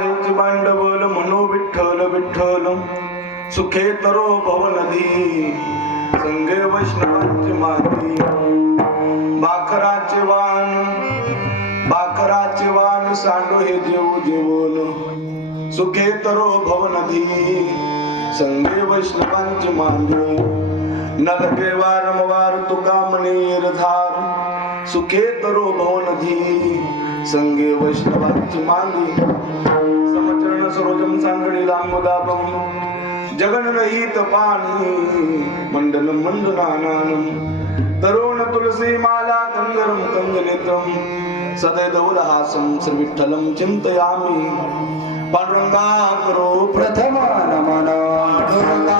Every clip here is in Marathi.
हेच भांडवल म्हणू विठ्ठल विठ्ठल सुखे तरो भवनदी संगे वैष्णवांची माती बाकराचे वाण सांडो हे जेऊ जेवण सुखे तरो भवनदी संगे वैष्णवांची मांदी नलके वारंवार तुका मनीर धार सुखे तरो भवनदी संगे वैष्णवांची मांदी समचरण सरोजम सांगणी लांबुदापम जगन्नहित पाणी मंडलम मंडनानानं तरुण तुलसी माला कंगरम कंगनेत्रम सदैदौलहासं श्री विठ्ठलं चिंतयामि पांडुरंगा करो प्रथम नमन पांडुरंगा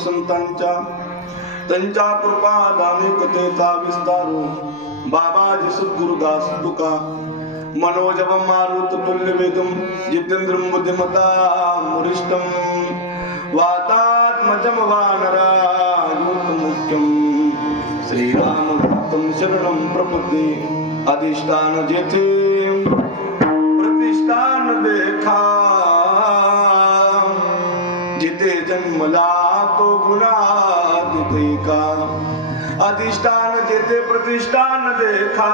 संतांच्या त्यांच्या कृपा दाने कथेचा विस्तारू बाबाजी सद्गुरुदास तुका मनोजव मारुत तुल्य वेदम जितेंद्रम बुद्धिमता मुरिष्टम वातात्मजम वानरायुत मुख्यम श्रीराम भक्तम शरणम प्रपदे अधिष्ठान जेथे प्रतिष्ठान देखा जिथे जन्मला तो गुना तिथे का अधिष्ठान जेथे प्रतिष्ठान देखा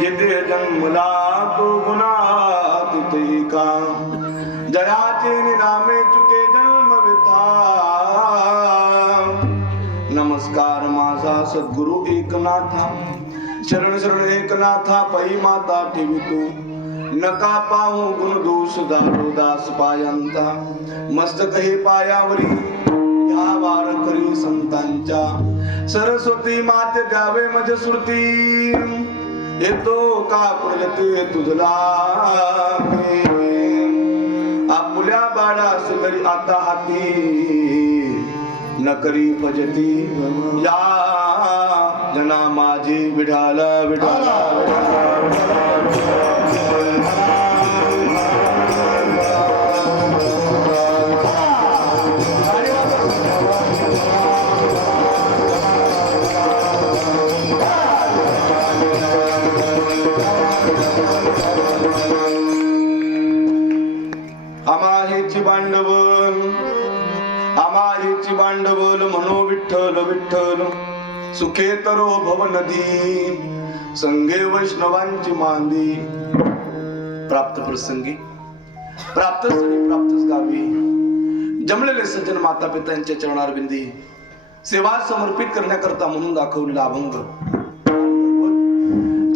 जिथे जन्मला तो गुना तिथे का जयाचे निनामे चुके जन्म व्यथा नमस्कार माझा सद्गुरु एकनाथा शरण शरण एकनाथा पै माता ठेवितो नका पाहू गुण दोष दारो दास पायांचा मस्तक हे पायावरी या वार करी संतांच्या सरस्वती माते द्यावे मज श्रुती येतो का प्रगती तुझला आपल्या बाळास तरी आता हाती न करी फजती या जना माझी विढाला विढाला आमाहेची भांडवल म्हणो विठ्ठल विठ्ठल सुखे तरो भवनदी संगे वैष्णवांची मांदी प्राप्त प्रसंगी प्राप्त गावी जमलेले सज्जन माता पित्यांच्या चरणारविंदी सेवा समर्पित करण्याकरता म्हणून दाखवलेला अभंग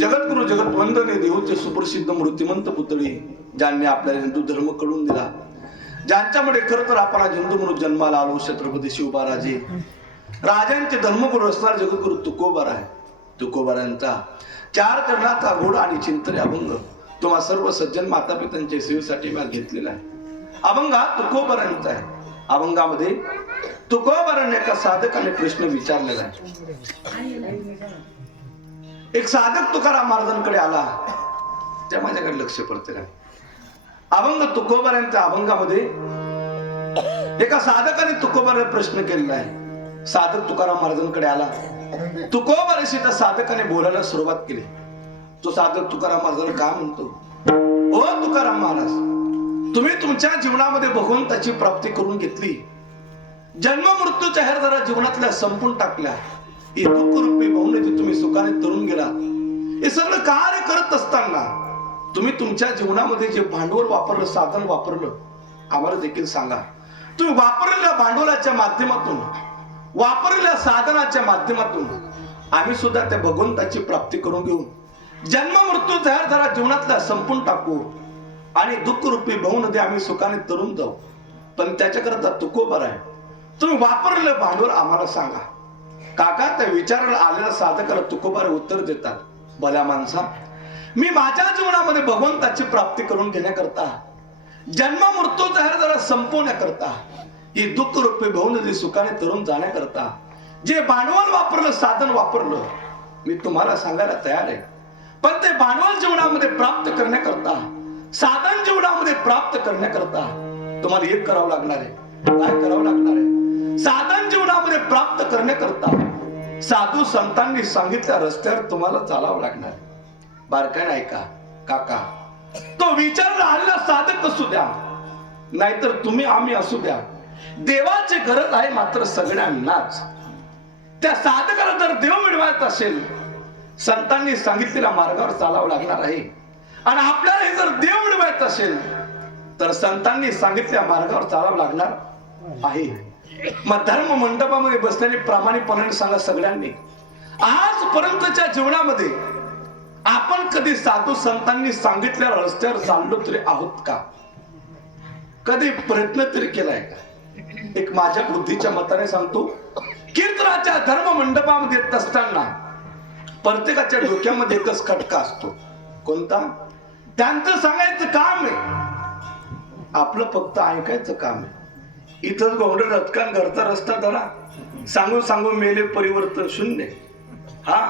जगद्गुरु जगतवंदने देऊचे सुप्रसिद्ध मूर्तिमंत पुतळे ज्यांनी आपल्याला हिंदू धर्म कळून दिला ज्यांच्यामुळे खर तर आपण आज हिंदू म्हणून जन्माला आलो छत्रपती शिवबाराजे राजांचे धर्मगुरु असणार जगद्गुरु तुकोबारांचा चार चरणाचा घोड आणि चिंतने अभंग तुम्हा सर्व सज्जन माता पित्यांच्या सेवेसाठी मी घेतलेला आहे अभंग हा तुकोबारांचा आहे अभंगामध्ये तुकोबारांनी एका साधकाने प्रश्न विचारलेला आहे एक साधक तुकाराम महाराजांकडे आला त्या माझ्याकडे लक्ष पडते का अभंग तुकोबारांच्या अभंगामध्ये एका साधकाने तुकोबाराला प्रश्न केलेला आहे साधक तुकाराम महाराजांकडे आला तुकोबाराशी त्या साधकाने बोलायला सुरुवात केली तो साधक तुकाराम महाराजांना काय म्हणतो ओ तुकाराम महाराज तुम्ही तुमच्या जीवनामध्ये भगवंताची प्राप्ती करून घेतली जन्म मृत्यूच्या हेरदारा जीवनातल्या संपून टाकल्या ही दुःखरूपी बहुनेती तुम्ही सुखाने तरुण गेला हे सगळं कार्य करत असताना तुम्ही तुमच्या जीवनामध्ये जे भांडवल वापरलं साधन वापरलं आम्हाला देखील सांगा तुम्ही वापरलेल्या भांडवलाच्या माध्यमातून वापरलेल्या साधनाच्या माध्यमातून आम्ही सुद्धा त्या भगवंताची प्राप्ती करून घेऊ जन्म मृत्यू तयार झाला जीवनातला संपून टाकू आणि दुःख रूपी बहुनदी आम्ही सुखाने तरुण जाऊ पण त्याच्याकरता तुकोबार आहे तुम्ही वापरलेलं भांडवल आम्हाला सांगा. काका त्या विचाराला आलेल्या साधकाला तुकोबार उत्तर देतात, भल्या माणसा, मी माझ्या जीवनामध्ये भगवंताची प्राप्ती करून घेण्याकरता, जन्म मृत्यूचा जरा संपवण्याकरता, ही दुःख रूपी बहुनदी सुखाने तरुण जाण्याकरता जे भांडवल वापरलं, साधन वापरलं, मी तुम्हाला सांगायला तयार आहे. पण ते भांडवल जीवनामध्ये प्राप्त करण्याकरता, साधन जीवनामध्ये प्राप्त करण्याकरता तुम्हाला एक करावं लागणार आहे. काय करावं लागणार आहे? साधन जीवनामध्ये प्राप्त करण्याकरता साधू संतांनी सांगितल्या रस्त्यावर तुम्हाला चालावं लागणार आहे. बारकाईने ऐका काका, तो विचारला आलेला साधक असू द्या, नाहीतर तुम्ही आम्ही असू द्या, देवाची गरज आहे मात्र सगळ्यांनाच. त्या साधकाला जर देव मिळवायचा असेल, संतांनी सांगितलेल्या मार्गावर चालावं लागणार आहे. आणि आपल्याला हे जर देव मिळवायचं असेल तर संतांनी सांगितलेल्या मार्गावर चालावं लागणार आहे. मग धर्म मंडपामध्ये बसलेले प्रामाणिकपणाने सांगा सगळ्यांनी, आजपर्यंतच्या जीवनामध्ये आपण कधी साधू संतांनी सांगितलेल्या रस्त्यावर चाललो तरी आहोत का? कधी प्रयत्न तरी केलाय का? एक माझ्या बुद्धीच्या मताने सांगतो, कीर्तनाच्या धर्म मंडपामध्ये येत असताना प्रत्येकाच्या डोक्यामध्ये एकच खटका असतो. कोणता? त्यांचं सांगायचं काम आहे, आपलं फक्त ऐकायचं काम आहे. इथंच गोंड रथकान घरचा रस्ता धरा, सांगून सांगून मेले परिवर्तन शून्य. हा,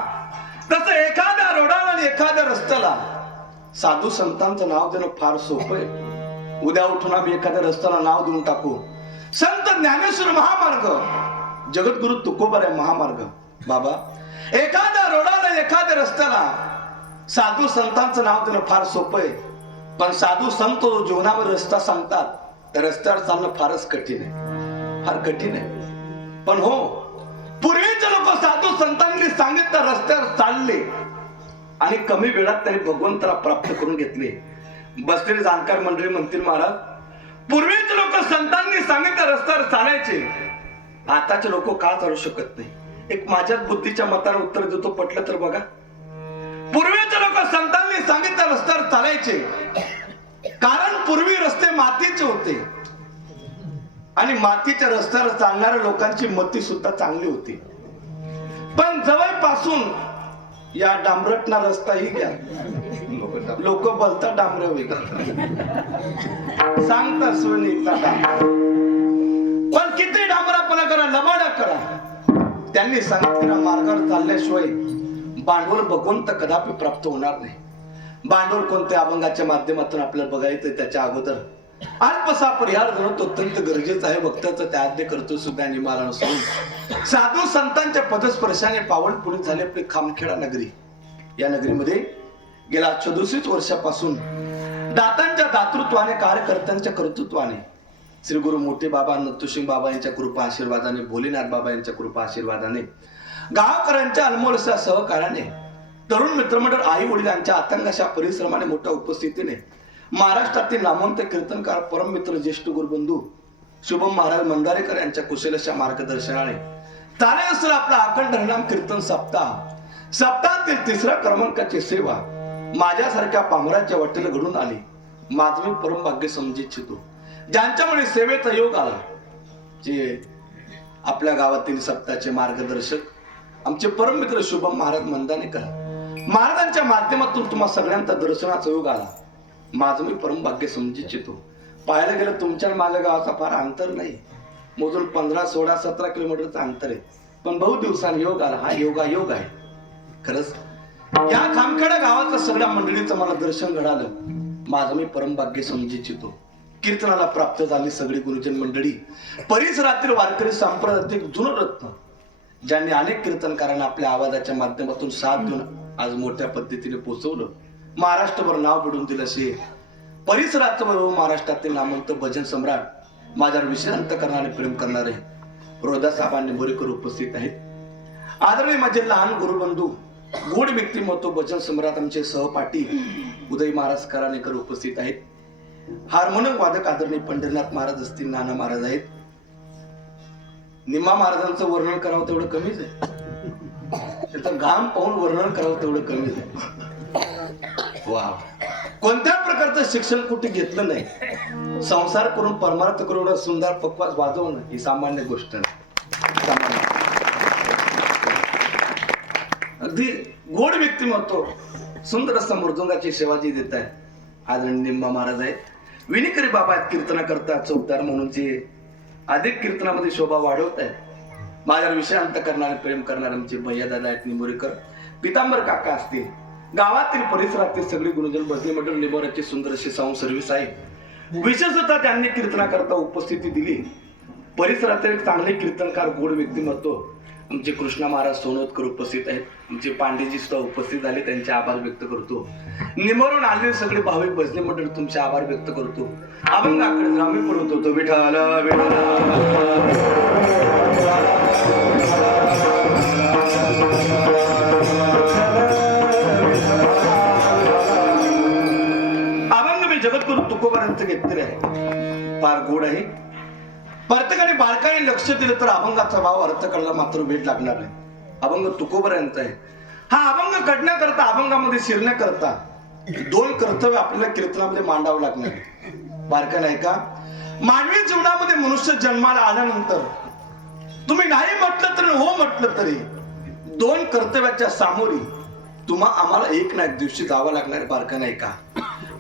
तसं एखाद्या रोडाला आणि एखाद्या रस्त्याला साधू संतांचं नाव देणं फार सोपं आहे. उद्या उठून आम्ही एखाद्या रस्त्याला नाव देऊन टाकू, संत ज्ञानेश्वर महामार्ग, जगद्गुरु तुकोबाराय महामार्ग. बाबा, एखाद्या रोडाला एखाद्या रस्त्याला साधू संतांचं नाव देणं फार सोपं आहे. पण साधू संत जीवनावर रस्ता सांगतात, त्या रस्त्यावर चालणं फारच कठीण आहे, फार कठीण आहे. पण हो, पूर्वीचे लोक साधू संतांनी सांगितलं रस्त्यावर चालले आणि कमी वेळात त्यांनी भगवंताला प्राप्त करून घेतले. बसलेले जाणकार मंडळी म्हणतील, महाराज, पूर्वीचे लोक संतांनी सांगितलं रस्त्यावर चालायचे, आताचे लोक का चालू शकत नाही? एक माझ्याच बुद्धीच्या मताने उत्तर देतो, पटलं तर बघा. पूर्वीचे लोक संतांनी सांगितलं रस्त्यावर चालायचे कारण पूर्वी रस्ते मातीचे होते आणि मातीच्या रस्त्यावर चालणाऱ्या लोकांची मती सुद्धा चांगली होती. पण जवळपासून या डांबरटना रस्ताही घ्या, लोक बोलतात डांबरे होईल, सांगतात सोनीता, पण किती डांबरापणा करा, लबाडा करा, त्यांनी सांगितलेल्या मार्गावर चालल्याशिवाय भांडवल भगवंत कदापि प्राप्त होणार नाही. भांडवल कोणत्या अभंगाच्या माध्यमातून आपल्याला बघायचं, त्याच्या अगोदर अल्पसा परिहार जणू तो अत्यंत गरजेचा आहे. भक्ताचं त्या आद्य करतो सुद्धा निमाला नसून साधू संतांच्या पदस्पर्शाने पावन पुढे झाले आपली खामखेडा नगरी. या नगरीमध्ये गेल्या 34 वर्षापासून दातांच्या दातृत्वाने, कार्यकर्त्यांच्या कर्तृत्वाने, श्री गुरु मोठे बाबा नत्तुसिंग बाबा यांच्या कृपा आशीर्वादाने, भोलेनाथ बाबा यांच्या कृपा आशीर्वादाने, गावकऱ्यांच्या अनमोलशा सहकार्याने, तरुण मित्रमंडळ, आई वडिलांच्या आतंकाशा परिश्रमाने, मोठ्या उपस्थितीने महाराष्ट्रातील नामवंत कीर्तनकार, परममित्र, ज्येष्ठ गुरुबंधू शुभम महाराज मंदारेकर यांच्या कुशलशा मार्गदर्शनाने तारेसर आपला अखंड हरिनाम कीर्तन सप्ताहातील 3ऱ्या क्रमांकाची सेवा माझ्यासारख्या पामराच्या वाटेला घडून आली. माझं मी परम भाग्य समजू इच्छितो. ज्यांच्यामुळे सेवेचा योग आला, जे आपल्या गावातील सप्ताहाचे मार्गदर्शक आमचे परममित्र शुभम महाराज मंदानेकर महाराजांच्या माध्यमातून तुम्हा सगळ्यांचा दर्शनाचा योग आला. माझं मी परम भाग्य समजू इच्छितो. पाहायला गेलं तुमच्या माझ्या गावाचा फार अंतर नाही, मोजून 15, 16, 17 किलोमीटरचं अंतर आहे. पण बहु दिवसांनी योग आला. हा योग आहे. खरंच या खामखेडा गावाचा सगळ्या मंडळीचं मला दर्शन घडालं. माझं मी परम भाग्य समजू इच्छितो. कीर्तनाला प्राप्त झाली सगळी गुरुजन मंडळी, परिसरातील वारकरी संप्रदायातील जुनं रत्न, ज्यांनी अनेक कीर्तनकारांना आपल्या आवाजाच्या माध्यमातून साथ देऊन आज मोठ्या पद्धतीने पोहोचवलं, महाराष्ट्रभर नाव बुडवून दिलं. असे परिसराचं महाराष्ट्रातील नामवंत भजन सम्राट, माझ्यावर विशेष अंतकरणाने प्रेम करणारे रोदा साहेबांनी बोरेकर उपस्थित आहेत. आदरणीय माझे लहान गुरुबंधू, गोड व्यक्तिमत्व, भजन सम्राट आमचे सहपाठी उदय महाराज कराणेकर उपस्थित आहेत. हार्मोनियम वादक आदरणीय पंढरीनाथ महाराज असतील, नाना महाराज आहेत. निम्मा महाराजांचं वर्णन करावं तेवढं कमीच आहे, त्याचं घाम पाहून वर्णन करावं तेवढं कमीच आहे. वा, कोणत्या प्रकारचं शिक्षण कुठे घेतलं नाही. संसार करून परमार्थ करून सुंदर पक्वास वाजवणं ही सामान्य गोष्ट नाही. सामान्य अगदी गोड व्यक्तिमत्व, सुंदर असं मृदुंगाची सेवाजी देत आहे आदरणीय निंबा महाराज आहेत. विनिकरी बाबा आहेत, कीर्तना करतात चौदार म्हणून जे अधिक कीर्तनामध्ये शोभा वाढवत आहेत. माझ्यावर विषय अंत करणारे प्रेम करणारे आमचे भैयादादा आहेत निंबोरेकर, पितांबर काका असतील, गावातील परिसरातील सगळे गुरुजन भजनी मंडळ निंबोऱ्याची सुंदर अशी साऊंड सर्व्हिस आहे. विशेषतः त्यांनी कीर्तनाकरता उपस्थिती दिली. परिसरातील चांगले कीर्तनकार गोड व्यक्तिमत्व आमचे कृष्णा महाराज सोनोदकर उपस्थित आहेत. आमचे पांडेजी सुद्धा उपस्थित झाले, त्यांचे आभार व्यक्त करतो. निमरून आलेले सगळे भाविक भजनी मंडळ तुमचे आभार व्यक्त करतो. अभंगाकडे आम्ही पडत होतो विठाल अभंग मी जगद्गुरु तुकोबांचं घेतलेले आहे, फार गोड आहे. प्रत्येकाने बारकाने लक्ष दिलं तर अभंगाचा भाव अर्थ कळला मात्र वेळ लागणार नाही. अभंग तुकोबरायांचा आहे. हा अभंग घडण्याकरता अभंगामध्ये शिरण्याकरता दोन कर्तव्य आपल्याला कीर्तनामध्ये मांडावं लागणार. बारकाने ऐका, मानवी जीवनामध्ये मनुष्य जन्माला आल्यानंतर तुम्ही नाही म्हटलं तरी हो म्हटलं तरी दोन कर्तव्याच्या सामोरी आम्हाला एक ना एक दिवशी जावं लागणार. बारकाने ऐका,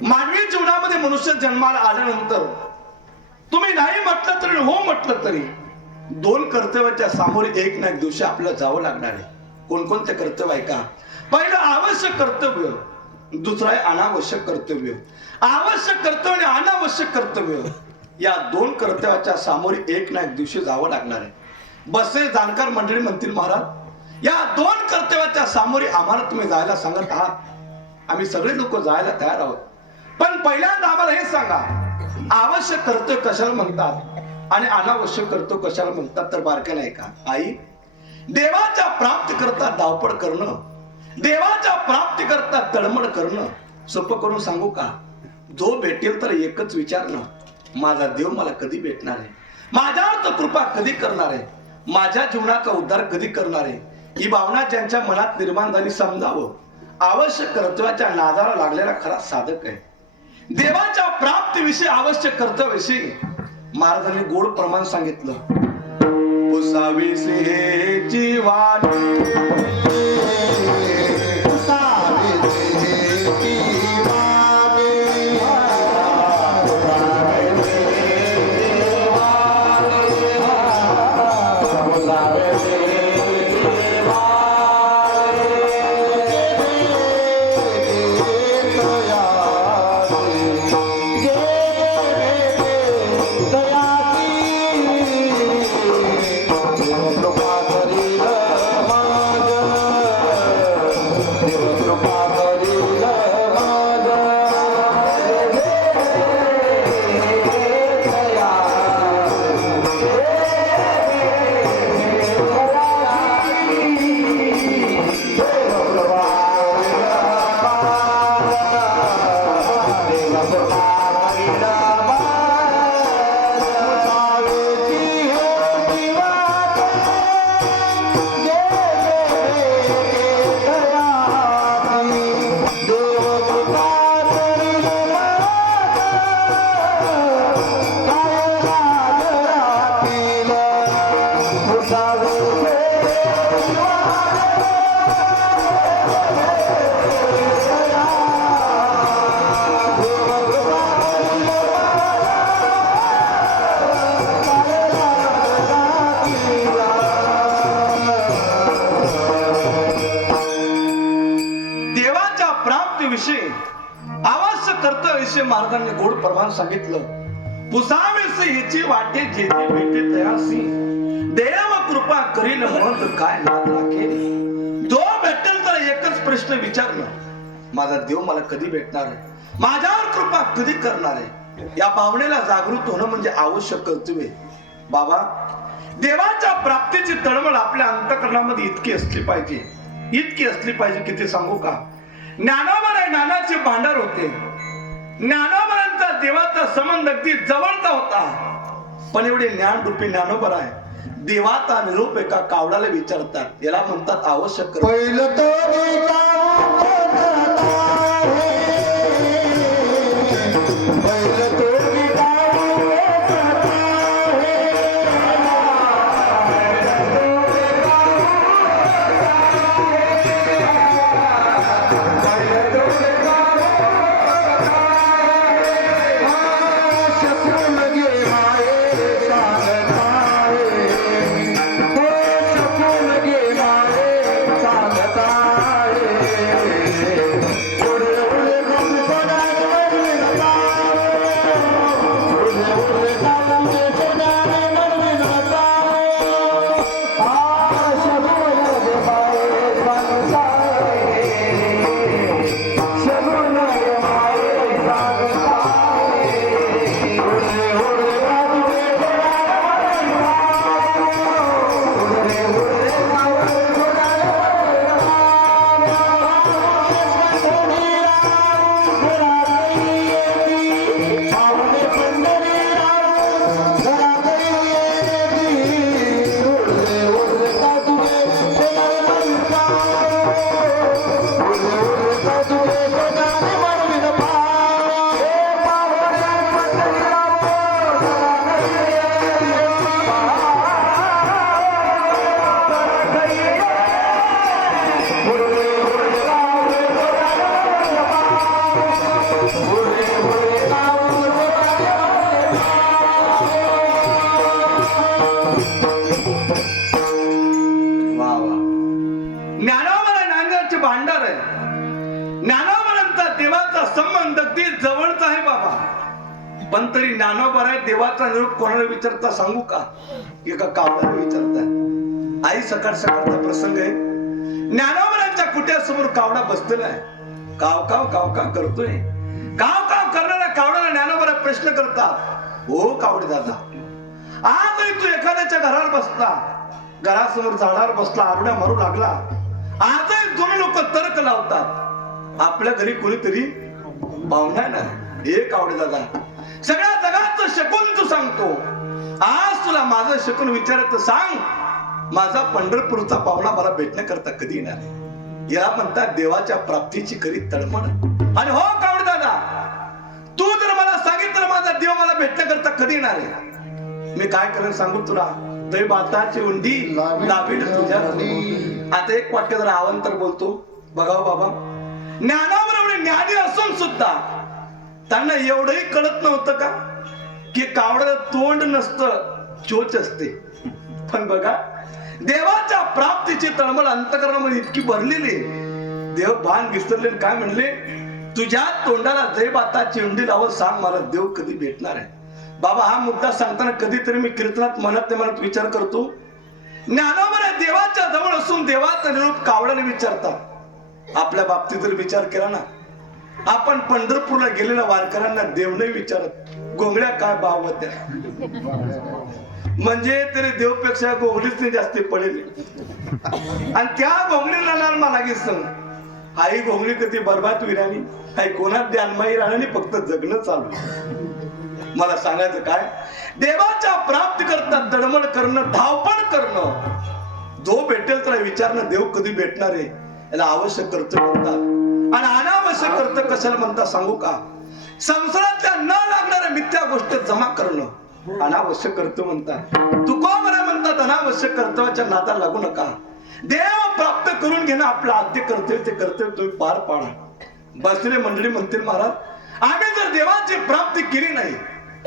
मानवी जीवनामध्ये मनुष्य जन्माला आल्यानंतर तुम्ही नाही म्हटलं तरी हो म्हटलं तरी दोन कर्तव्याच्या सामोरे एक ना एक दिवशी आपल्याला जावं लागणार आहे. कोणकोणते कर्तव्य आहे का? पहिलं आवश्यक कर्तव्य, दुसरं आहे अनावश्यक कर्तव्य. आवश्यक कर्तव्य आणि अनावश्यक कर्तव्य या दोन कर्तव्याच्या सामोरे एक ना एक दिवशी जावं लागणार आहे. बसे जाणकार मंडळी म्हणतील महाराज या दोन कर्तव्याच्या सामोरे आम्हाला तुम्ही जायला सांगत आहात. आम्ही सगळे लोक जायला तयार आहोत, पण पहिल्यांदा आम्हाला हे सांगा आवश्यक कर्तव्य कशाला म्हणतात आणि अनावश्यक कर्तव्य कशाला म्हणतात. तर बारकाने ऐका, आई देवाच्या प्राप्ती करता धावपळ करणं, देवाच्या प्राप्ती करता तळमळ करणं सोपं करून सांगू का? जो भेटेल तर एकच विचारणं, माझा देव मला कधी भेटणार आहे, माझ्यावर तो कृपा कधी करणार आहे, माझ्या जीवनाचा उद्धार कधी करणार आहे. ही भावना ज्यांच्या मनात निर्माण झाली समजावं. आवश्यक कर्तव्याच्या नादाला लागलेला खरा साधक आहे. देवाच्या प्राप्तीविषयी आवश्यक कर्तव्याविषयी महाराजांनी गोड प्रमाण सांगितलं. पुसावीची वाट महाराजांनी गोड प्रमाण सांगितलं. पुसावेसे हिची वाटे जेथे भेटे तयासी देव कृपा करील मग काय नाद राखे. जो भेटेल तर एकच प्रश्न विचारला, माझा देव मला कधी भेटणार आहे, माझ्यावर कृपा कधी करणार आहे. या भावनेला जागृत होणं म्हणजे आवश्यक कर्तव्य. बाबा देवाच्या प्राप्तीची तळमळ आपल्या अंतःकरणामध्ये इतकी असली पाहिजे, इतकी असली पाहिजे की ते सांगू का? ज्ञानोबा ज्ञानाचे भांडार होते. ज्ञानोबांचा देवाचा संबंध अगदी जवळचा होता, पण एवढे ज्ञान रूपी ज्ञानोबा आहे देवाचा निरूप एका कावडाला विचारतात. याला म्हणतात आवश्यक. पहिलं तो पण तरी ज्ञानोबा देवाचा निरोप कोणाला विचारता सांगू का? एका कावळ्याला विचारता. आई सकाळ सकाळचा प्रसंग आहे. ज्ञानोबरांच्या कुट्यासमोर कावडा बसलेला आहे. काव काव काव काव करतोय. काव काव करणाऱ्या कावड्याला ज्ञानोबा प्रश्न करतात, हो कावडे दादा, आजही तू एखाद्याच्या घरावर बसला, घरासमोर झाडावर बसला, आरड्या मारू लागला, आजही दोन लोक तर्क लावतात, आपल्या घरी कोणीतरी पाहुणा ना. हे कावडे दादा, सगळ्या जगाचं शकून तू सांगतो, आज तुला माझं शकून विचारत सांग, माझा पंढरपूरचा पाहुणा मला भेटण्याकरता कधी येणार? याला म्हणतात देवाच्या प्राप्तीची खरी तळमळ. आणि हो कावडे दादा, तू जर मला सांगितलं माझा देव मला भेटण्याकरता कधी येणार आहे, मी काय करेन सांगू तुला? दैवाताची उंडी लावील तुझ्या. आता एक वाक्य जर अवांतर बोलतो, बघाव बाबा, ज्ञानावर एवढे ज्ञानी असून सुद्धा त्यांना एवढंही कळत नव्हतं का की कावड्याला तोंड नसतं, चोच असते. पण बघा, देवाच्या प्राप्तीची तळमळ अंतःकरणामध्ये इतकी भरलेली, देव भान विसरले. काय म्हणले, तुझ्या तोंडाला दैवाताची उंडी लावत सांग मला देव कधी भेटणार आहे. बाबा, हा मुद्दा सांगताना कधीतरी मी कीर्तनात मनात विचार करतो, ज्ञानोबा देवाच्या जवळ असून देवाचा निरोप कावड्याने विचारतात. आपल्या बाबतीत जर विचार केला ना, आपण पंढरपूरला गेलेल्या वारकऱ्यांना देव नाही विचारत, गोंगड्या काय भाव होत्या, म्हणजे तरी देवपेक्षा गोंगडीच नाही जास्ती पडेल. आणि त्या गोंगडीला मला सांग, आई गोंगडी कधी बरबाद होईल आणि आई कोणात ध्यानमाही राहणार, फक्त जगणं चालू. मला सांगायचं काय, देवाच्या प्राप्ती करता तळमळ करणं, धावपळ करणं, जो भेटेल त्याला विचारणं देव कधी भेटणार आहे, याला आवश्यक कर्तव्य म्हणतात. आणि अनावश्यक कर्तव्य कशाला म्हणतात सांगू का? संसारातल्या न लागणाऱ्या मिथ्या गोष्टी जमा करणं अनावश्यक कर्तव्य म्हणतात. तुकोबरा म्हणतात, अनावश्यक कर्तव्याच्या नादाला लागू नका. देव प्राप्त करून घेणं आपलं आद्य कर्तव्य, ते कर्तव्य तुम्ही पार पाडा. बसलेले मंडळी म्हणतील, महाराज, आम्ही जर देवाची प्राप्ती केली नाही,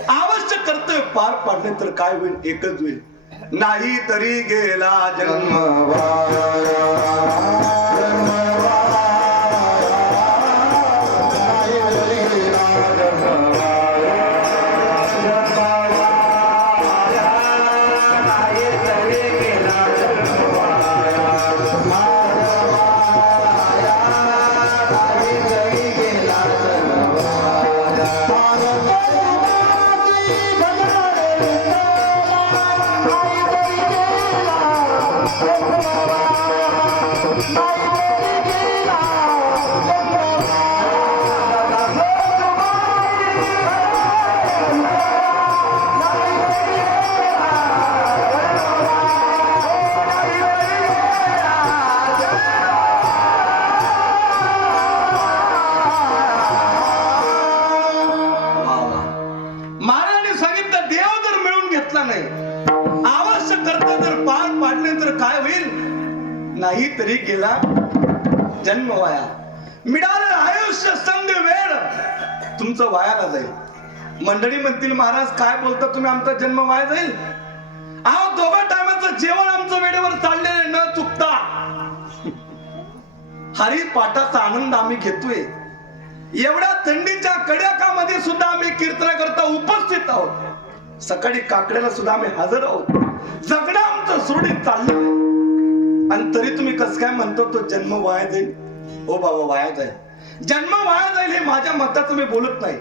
आवश्यक कर्तव्य पार पाडले तर काय होईल? एकच होईल, नाही तरी गेला जन्म नाही तरी गेला जन्म वाया. मिळालं आयुष्य संग वेळ तुमचं वायाला जाईल. मंडळी म्हणतील, महाराज काय बोलता तुम्ही, आमचा जन्म वाया जाईल? अहो, दोघं टायमाचं जेवण आमचं वेळेवर चाललेलं न चुकता हरी पाठाचा आनंद आम्ही घेतोय. एवढ्या थंडीच्या कड्याकामध्ये सुद्धा आम्ही कीर्तनाकरता उपस्थित आहोत. सकाळी काकड्याला सुद्धा आम्ही हजर आहोत. जगणं आमचं सुरळीत चाललंय. आणि तरी तुम्ही कसं काय म्हणतो तो जन्म वाया जाईल? हो बाबा, वाया जाईल. जन्म वाया जाईल हे माझ्या मताचं मी बोलत नाही.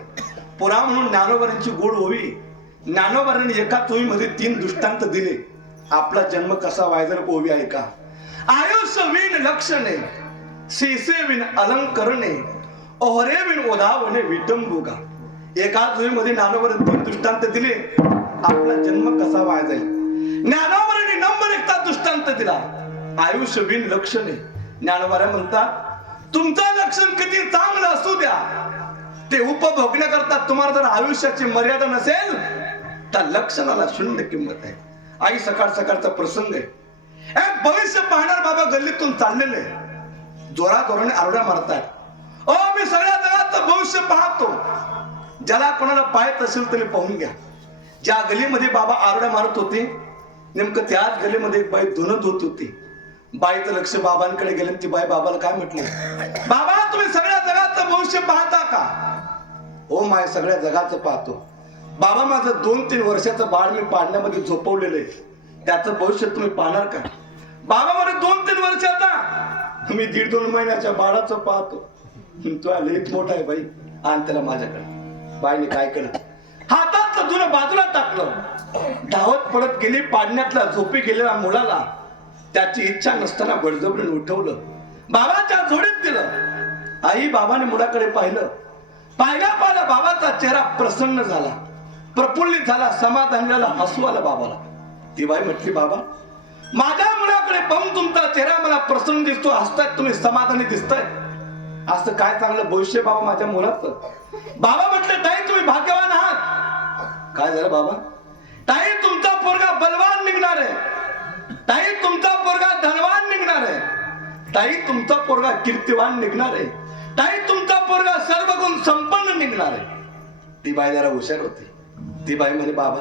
पुरा म्हणून ज्ञानोबांची गोड होवी. ज्ञानोबांनी एका चोळीमध्ये 3 दृष्टांत दिले. आपला जन्म कसा वाया जाईल ओवी ऐका. आयुष्य विण लक्षणे, शिसे विण अलंकरणे, ओहरे विण ओधावणे विटंबुगा. एका चोळीमध्ये ज्ञानोबांनी 3 दृष्टांत दिले. आपला जन्म कसा वाया जाईल. ज्ञानोबांनी नंबर 1 दृष्टांत दिला, आयुष्य विण लक्षणे. ज्ञानोबा म्हणतात, तुमचं लक्षण किती चांगलं असू द्या, ते उपभोगण्याकरता तुम्हाला जर आयुष्याची मर्यादा नसेल तर लक्षणाला शून्य किंमत आहे. आई सकाळ सकाळचा प्रसंग आहे. एक भविष्य पाहणार बाबा गल्लीतून चाललेले जोराने आरड्या मारतात. ओ, मी सगळ्या जगाचं भविष्य पाहतो. ज्याला कोणाला पाहत असेल तरी पाहून घ्या. ज्या गलीमध्ये बाबा आरड्या मारत होते, नेमकं त्याच गलीमध्ये एक बाई धुणत होत होती. बाईचं लक्ष बाबांकडे गेलं. ती बाई बाबाला काय म्हटली, बाबा तुम्ही सगळ्या जगाचं भविष्य पाहता का? हो माय, सगळ्या जगाचं पाहतो. बाबा माझं 2-3 वर्षाचं बाळ मी पाळण्यामध्ये झोपवलेलं आहे, त्याचं भविष्य तुम्ही पाहणार का? बाबा मला 2-3 वर्षाचा, तुम्ही 1.5-2 महिन्याच्या बाळाचं पाहतो. तो लयच मोठा आहे बाई, आण त्याला माझ्याकडे. बाईने काय केलं, हातातलं धुणं बाजूला टाकलं, धावत पडत गेली पाडण्यातल्या झोपी गेलेल्या मुलाला त्याची इच्छा नसताना बळजबरीने उठवलं, बाबाच्या झोडीत दिलं. आई बाबाने मुलाकडे पाहिलं, पाहिला बाबाचा चेहरा प्रसन्न झाला, प्रफुल्लित झाला, समाधान झाला, हसू आलं बाबाला. ती बाई म्हटली, बाबा माझ्या मुलाकडे पाहून तुमचा चेहरा मला प्रसन्न दिसतो, हसतायत तुम्ही, समाधानी दिसताय, असं काय चांगलं भविष्य बाबा माझ्या मुलाचं. बाबा म्हटले, ताई तुम्ही भाग्यवान आहात. काय झालं बाबा? ताई तुमचा पोरगा बलवान निघणार आहे, ताई तुमचा पोरगा धनवान निघणार आहे, ताई तुमचा पोरगा कीर्तिवान निघणार आहे, ताई तुमचा पोरगा सर्व गुण संपन्न निघणार आहे. ती बाई जरा हुशार होती. ती बाई म्हणे, बाबा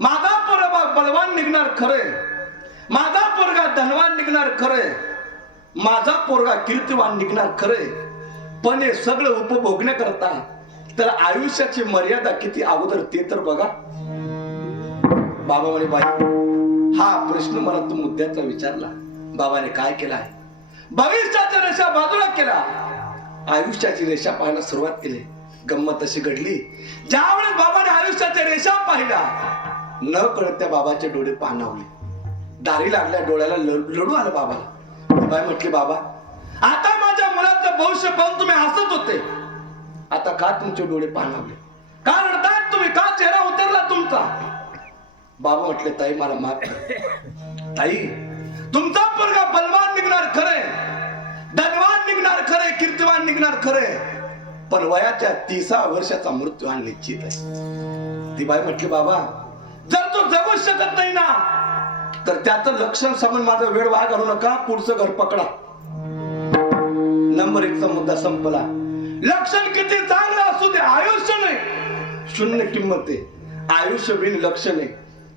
माझा पोरगा बलवान निघणार खरंय, माझा पोरगा धनवान निघणार खरंय, माझा पोरगा कीर्तिवान निघणार खरंय, पण हे सगळं उपभोगण्याकरता तर आयुष्याची मर्यादा किती अगोदर ते तर बघा. बाबा म्हणे, बाई हा प्रश्न मला तू मुद्द्याचा विचारला. बाबाने काय केला आहे, भविष्याच्या रेषा बाजूला केला, आयुष्याची रेषा पाहायला सुरुवात केली. गंमत अशी घडली, ज्यावेळेस बाबाने आयुष्याच्या रेषा पाहिल्या, न कळत त्या बाबाचे डोळे पाणावले, दारी लागल्या डोळ्याला, रडू आलं बाबाला. बाई म्हटली, बाबा आता माझ्या मुलाचं भविष्य पाहून तुम्ही हसत होते, आता का तुमचे डोळे पाणावले, का रडतायत तुम्ही, का चेहरा उतरला तुमचा? बाबा म्हटले, ताई मला माफ कर. ताई तुमचा पोरगा बलवान निघणार खरे, धनवान निघणार खरे, कीर्तिवान निघणार खरे, पण वयाच्या 30 वर्षाचा मृत्यू हा निश्चित आहे. ती बाई म्हटली, बाबा जर तू जगू शकत नाही ना, तर त्याचं लक्षण सांगून माझा वेळ वाया घालू नका, पुढचं घर पकडा. नंबर 1चा मुद्दा संपला. लक्षण किती चांगलं असू दे, आयुष्य नाही, शून्य किंमत आहे, आयुष्य बिन लक्षण आहे.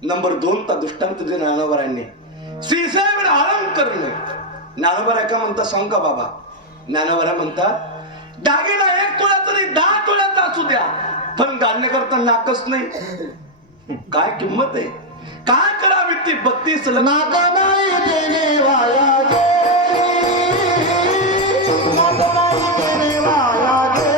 नंबर 2चा दृष्टांत जे ज्ञानोबारांनी श्रीसाहेब अलंकार नाही. ज्ञानोबारा का म्हणता सांग का बाबा? ज्ञानोबारा म्हणतात, दागिना 1 तोळ्याचा नाही 10 तोळ्याचा असू द्या, पण घालण्याकरता नाकच नाही. काय किंमत आहे, काय करावी ती 32 नाक नाही देणे वाया गे, नाक नाही देणे वाया गे,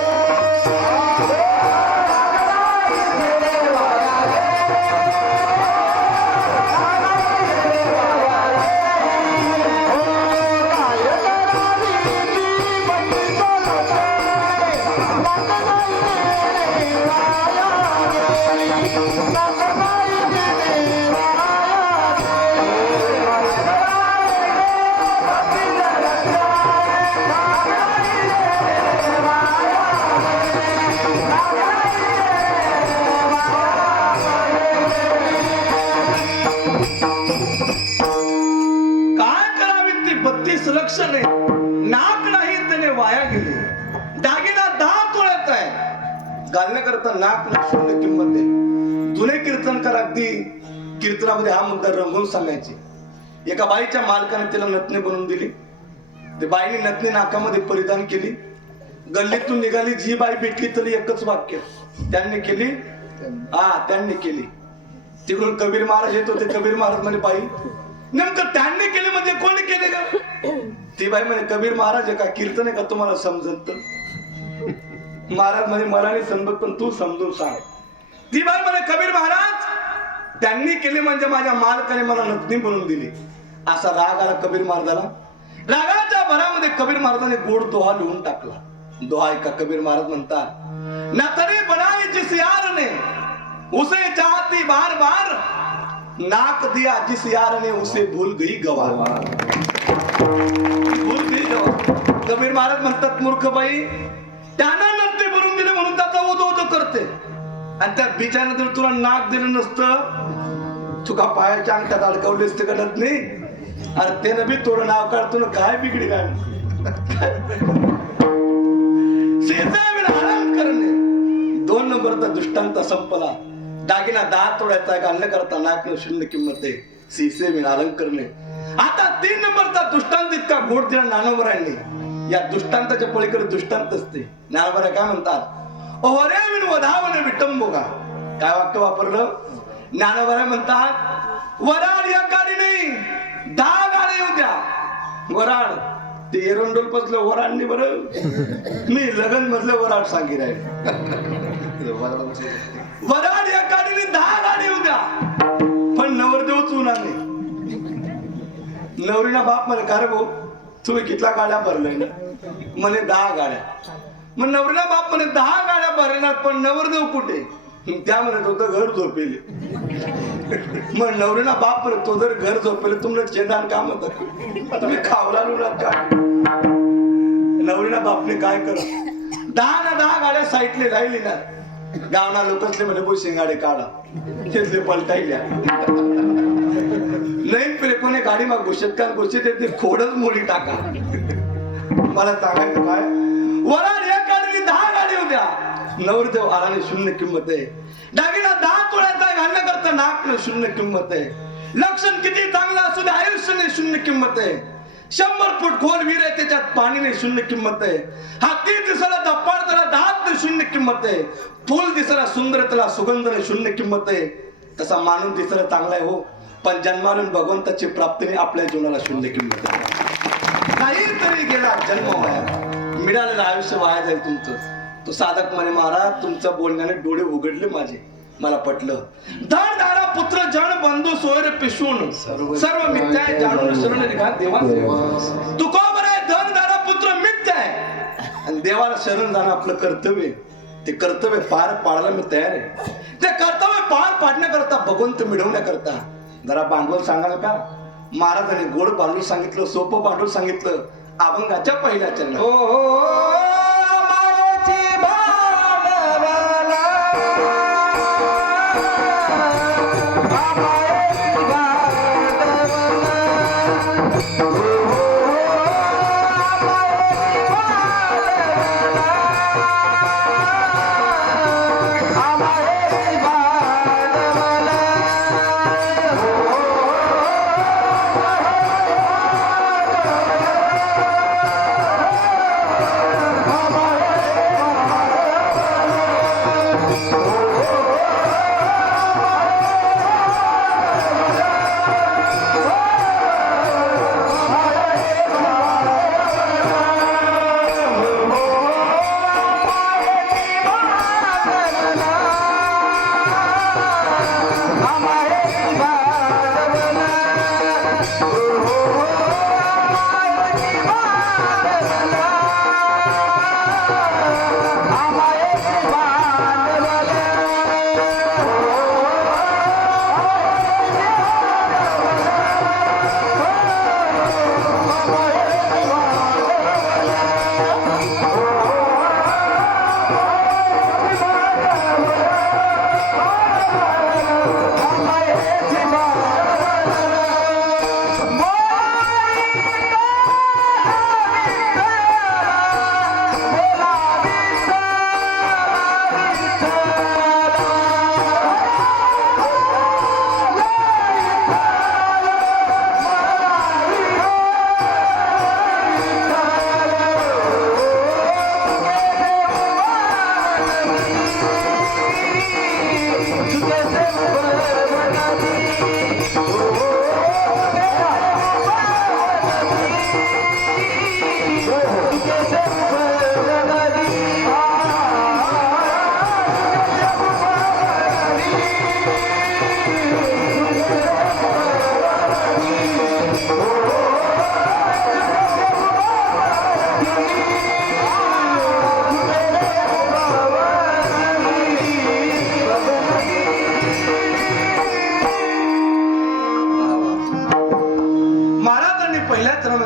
लक्षण आहे, नाक नाही त्याने वाया गेले. दागिना 10 तोळ्याचा आहे, घालण्याकरता नाक नाही, शून्य किंमत आहे. जुने कीर्तनकार अगदी कीर्तनामध्ये हा मुद्दा रंगवून सांगायचे. एका बाईच्या मालकाने तिला नथनी बनवून दिली, ते बाईने नथनी नाकामध्ये परिधान केली, गल्लीतून निघाली, जी बाई भेटली तरी एकच वाक्य त्यांनी केली, त्यांनी केली. तिकडून कबीर महाराज येत होते, कबीर महाराज म्हणे, बाई नेमकं त्यांनी केले म्हणजे कोणी केले का? ती बाई म्हणे, कबीर महाराज आहे का, कीर्तन आहे का तुम्हाला समजत? महाराज म्हणे, मला नाही समजत, पण तू समजून सांग. ती बाई म्हणे, कबीर महाराज त्यांनी केले म्हणजे माझ्या मालकाने मला नथनी बनवून दिली. असा राग आला कबीर महाराजाला. रागाच्या भरामध्ये कबीर महाराजाने गोड दोहा लिहून टाकला. दोहा ऐका, कबीर महाराज म्हणतात, नथनी बनाई जिस यार ने उसे चाहती बार बार, नाक दिया जिस यार ने उसे भूल गई गवार. भूल गई गवार. कबीर महाराज म्हणतात, मूर्ख बाई, त्यानं नथनी बनवून दिले म्हणून त्याचा ओदो ओदो करते, आणि त्या बिचाऱ्याने जर तुला नाक दिलं नसतं, तुका पायाच्या अंगठात अडकवली असते का नथनी? अरे त्यानं बी थोडं नाव काढतो ना, काय बिगडी काय. करणे 2 नंबरचा दृष्टांत संपला. दागिना 10 तोळ्याचा घालण्याकरता नाक शून्य किंमत आहे, सीसे विण अलंकरणे. आता 3 नंबरचा दृष्टांत इतका गोड दिला ज्ञानोबारांनी. या दृष्टांताच्या पलीकडे दृष्टांत असते. ज्ञानोबारा काय म्हणतात, ओहरे विण वधावने विटंबोगा, काय वाक्य वापरलं? ज्ञानोबा म्हणतात वराड या गाडी नाही 10 गाड्या होत्या. वराड ते एरंडोल पसलं वराड नाही बरं, मी लगन मधलं वराड सांगितलं आहे. वराड या गाडीने 10 गाड्या होत्या, पण नवरदेवच उन्हा नाही. नवरीना बाप म्हणे का रे भाऊ तुम्ही कितल्या गाड्या भरल्या ना? म्हणे 10 गाड्या. मग नवरीला बाप म्हणे 10 गाड्या भरल्या पण नवरदेव कुठे? त्या म्हणत होतं घर झोपेले. मग नवरीला बाप म्हणत तो जर घर झोपेले तुम्हाला चेंदान काम होतं, तुम्ही खावला का? नवरीला बापने काय करत 10 गाड्या साईटले राहिली ना. गावना लोकसले म्हणे बो शिंगाडे काढा तिथले पलटायल्या नाही पेले कोणी गाडी माग शेतकार गोष्टी ते खोडच मोडी टाका. मला सांगायचं काय वराड या गाडीने 10 गाड्या होत्या. नवरदेव आराने 0 किंमत आहे. दागिना 10 तोळ्याचा घालण्याकरता नाक 0 किंमत आहे. लक्षण किती चांगलं असू दे आयुष्याने 0 किंमत आहे. 100 फूट खोल विहीर आहे त्याच्यात पाणीने 0 किंमत आहे. हाती दिसायला धप्पाड त्याला 10 0 किंमत आहे. फुल दिसायला सुंदर त्याला सुगंधने 0 किंमत आहे. तसा माणूस दिसायला चांगला आहे हो, पण जन्मारून भगवंताची प्राप्तीने आपल्या जीवनाला 0 किंमत आहे. काहीतरी गेला जन्म वाया, मिळालेलं आयुष्य वाया जाईल तुमचं. तो साधक म्हणे महाराज तुमच्या बोलण्याने डोळे उघडले माझे, मला पटलं. धड धारा पुत्र जण बंधू सोयर पिशून सर्व मिथ्या आहे जाणून शरण निघा देवा. तू को बरं धन धारा पुत्र मिथ्या आहे आणि देवाला शरण जाणं आपलं कर्तव्य. ते कर्तव्य पार पाडायला मी तयार आहे. ते कर्तव्य पार पाडण्याकरता भगवंत मिळवण्याकरता जरा भांडवल सांगाल का? महाराजांनी गोड भांडवल सांगितलं, सोपं भांडवल सांगितलं अभंगाच्या पहिल्या चरणात.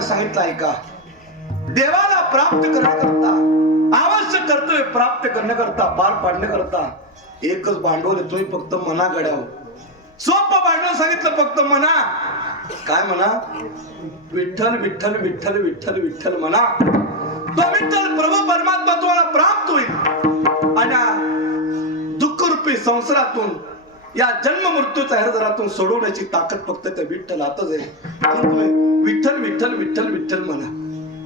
सांगितलं ऐका. देवाला प्राप्त करण्याकरता आवश्यक कर्तव्य प्राप्त करण्याकरता पार पाडण्याकरता एकच भांडवल आहे, तुम्ही फक्त मना घडावं. सोपं भांडवल सांगितलं फक्त मना. काय म्हणा? विठ्ठल विठ्ठल विठ्ठल विठ्ठल विठ्ठल म्हणा. तो विठ्ठल प्रभू परमात्मा तुम्हाला प्राप्त होईल आणि दुःख रूपी संसारातून या जन्म मृत्यूच्या हरदरातून सोडवण्याची ताकद फक्त त्या विठ्ठलातच आहे. म्हणून तुम्ही विठ्ठल विठ्ठल विठ्ठल विठ्ठल म्हणा.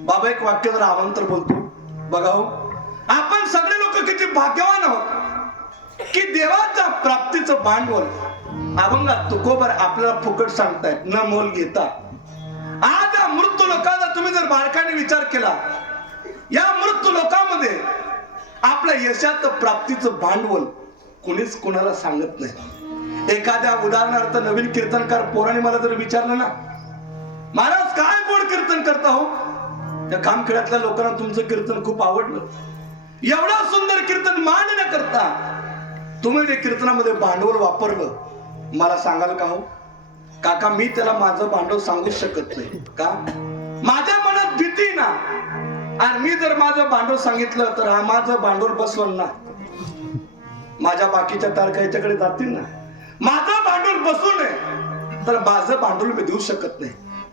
बाबा एक वाक्य जरा अवंतर बोलतो बघा हो. आपण सगळे लोक किती भाग्यवान आहोत. की देवाच्या प्राप्तीचं भांडवल अभंगात तुकोबर आपल्याला फुकट सांगतायत, न मोल घेता. आज या मृत्यू लोकांचा तुम्ही जर बारकाने विचार केला, या मृत्यू लोकांमध्ये आपल्या यशाचं प्राप्तीचं भांडवल कुणीच कोणाला सांगत नाही. एखाद्या उदाहरणार्थ नवीन कीर्तनकार पोराने मला जर विचारलं ना, महाराज काय गोड कीर्तन करता हो, त्या खामखेड्यातल्या लोकांना तुमचं कीर्तन खूप आवडलं, एवढं सुंदर कीर्तन मांड न करता तुम्ही ते कीर्तनामध्ये भांडवल वापरलं, मला सांगाल का हो? काका मी त्याला माझं भांडवल सांगू शकत नाही. का? माझ्या मनात भीती ना, आणि मी जर माझं भांडवल सांगितलं तर हा माझं भांडवल बसवल ना, माझ्या बाकीच्या तारखा याच्याकडे जातील ना. माझं भांडवल बसू नये तर माझं भांडवल मी देऊ शकत नाही.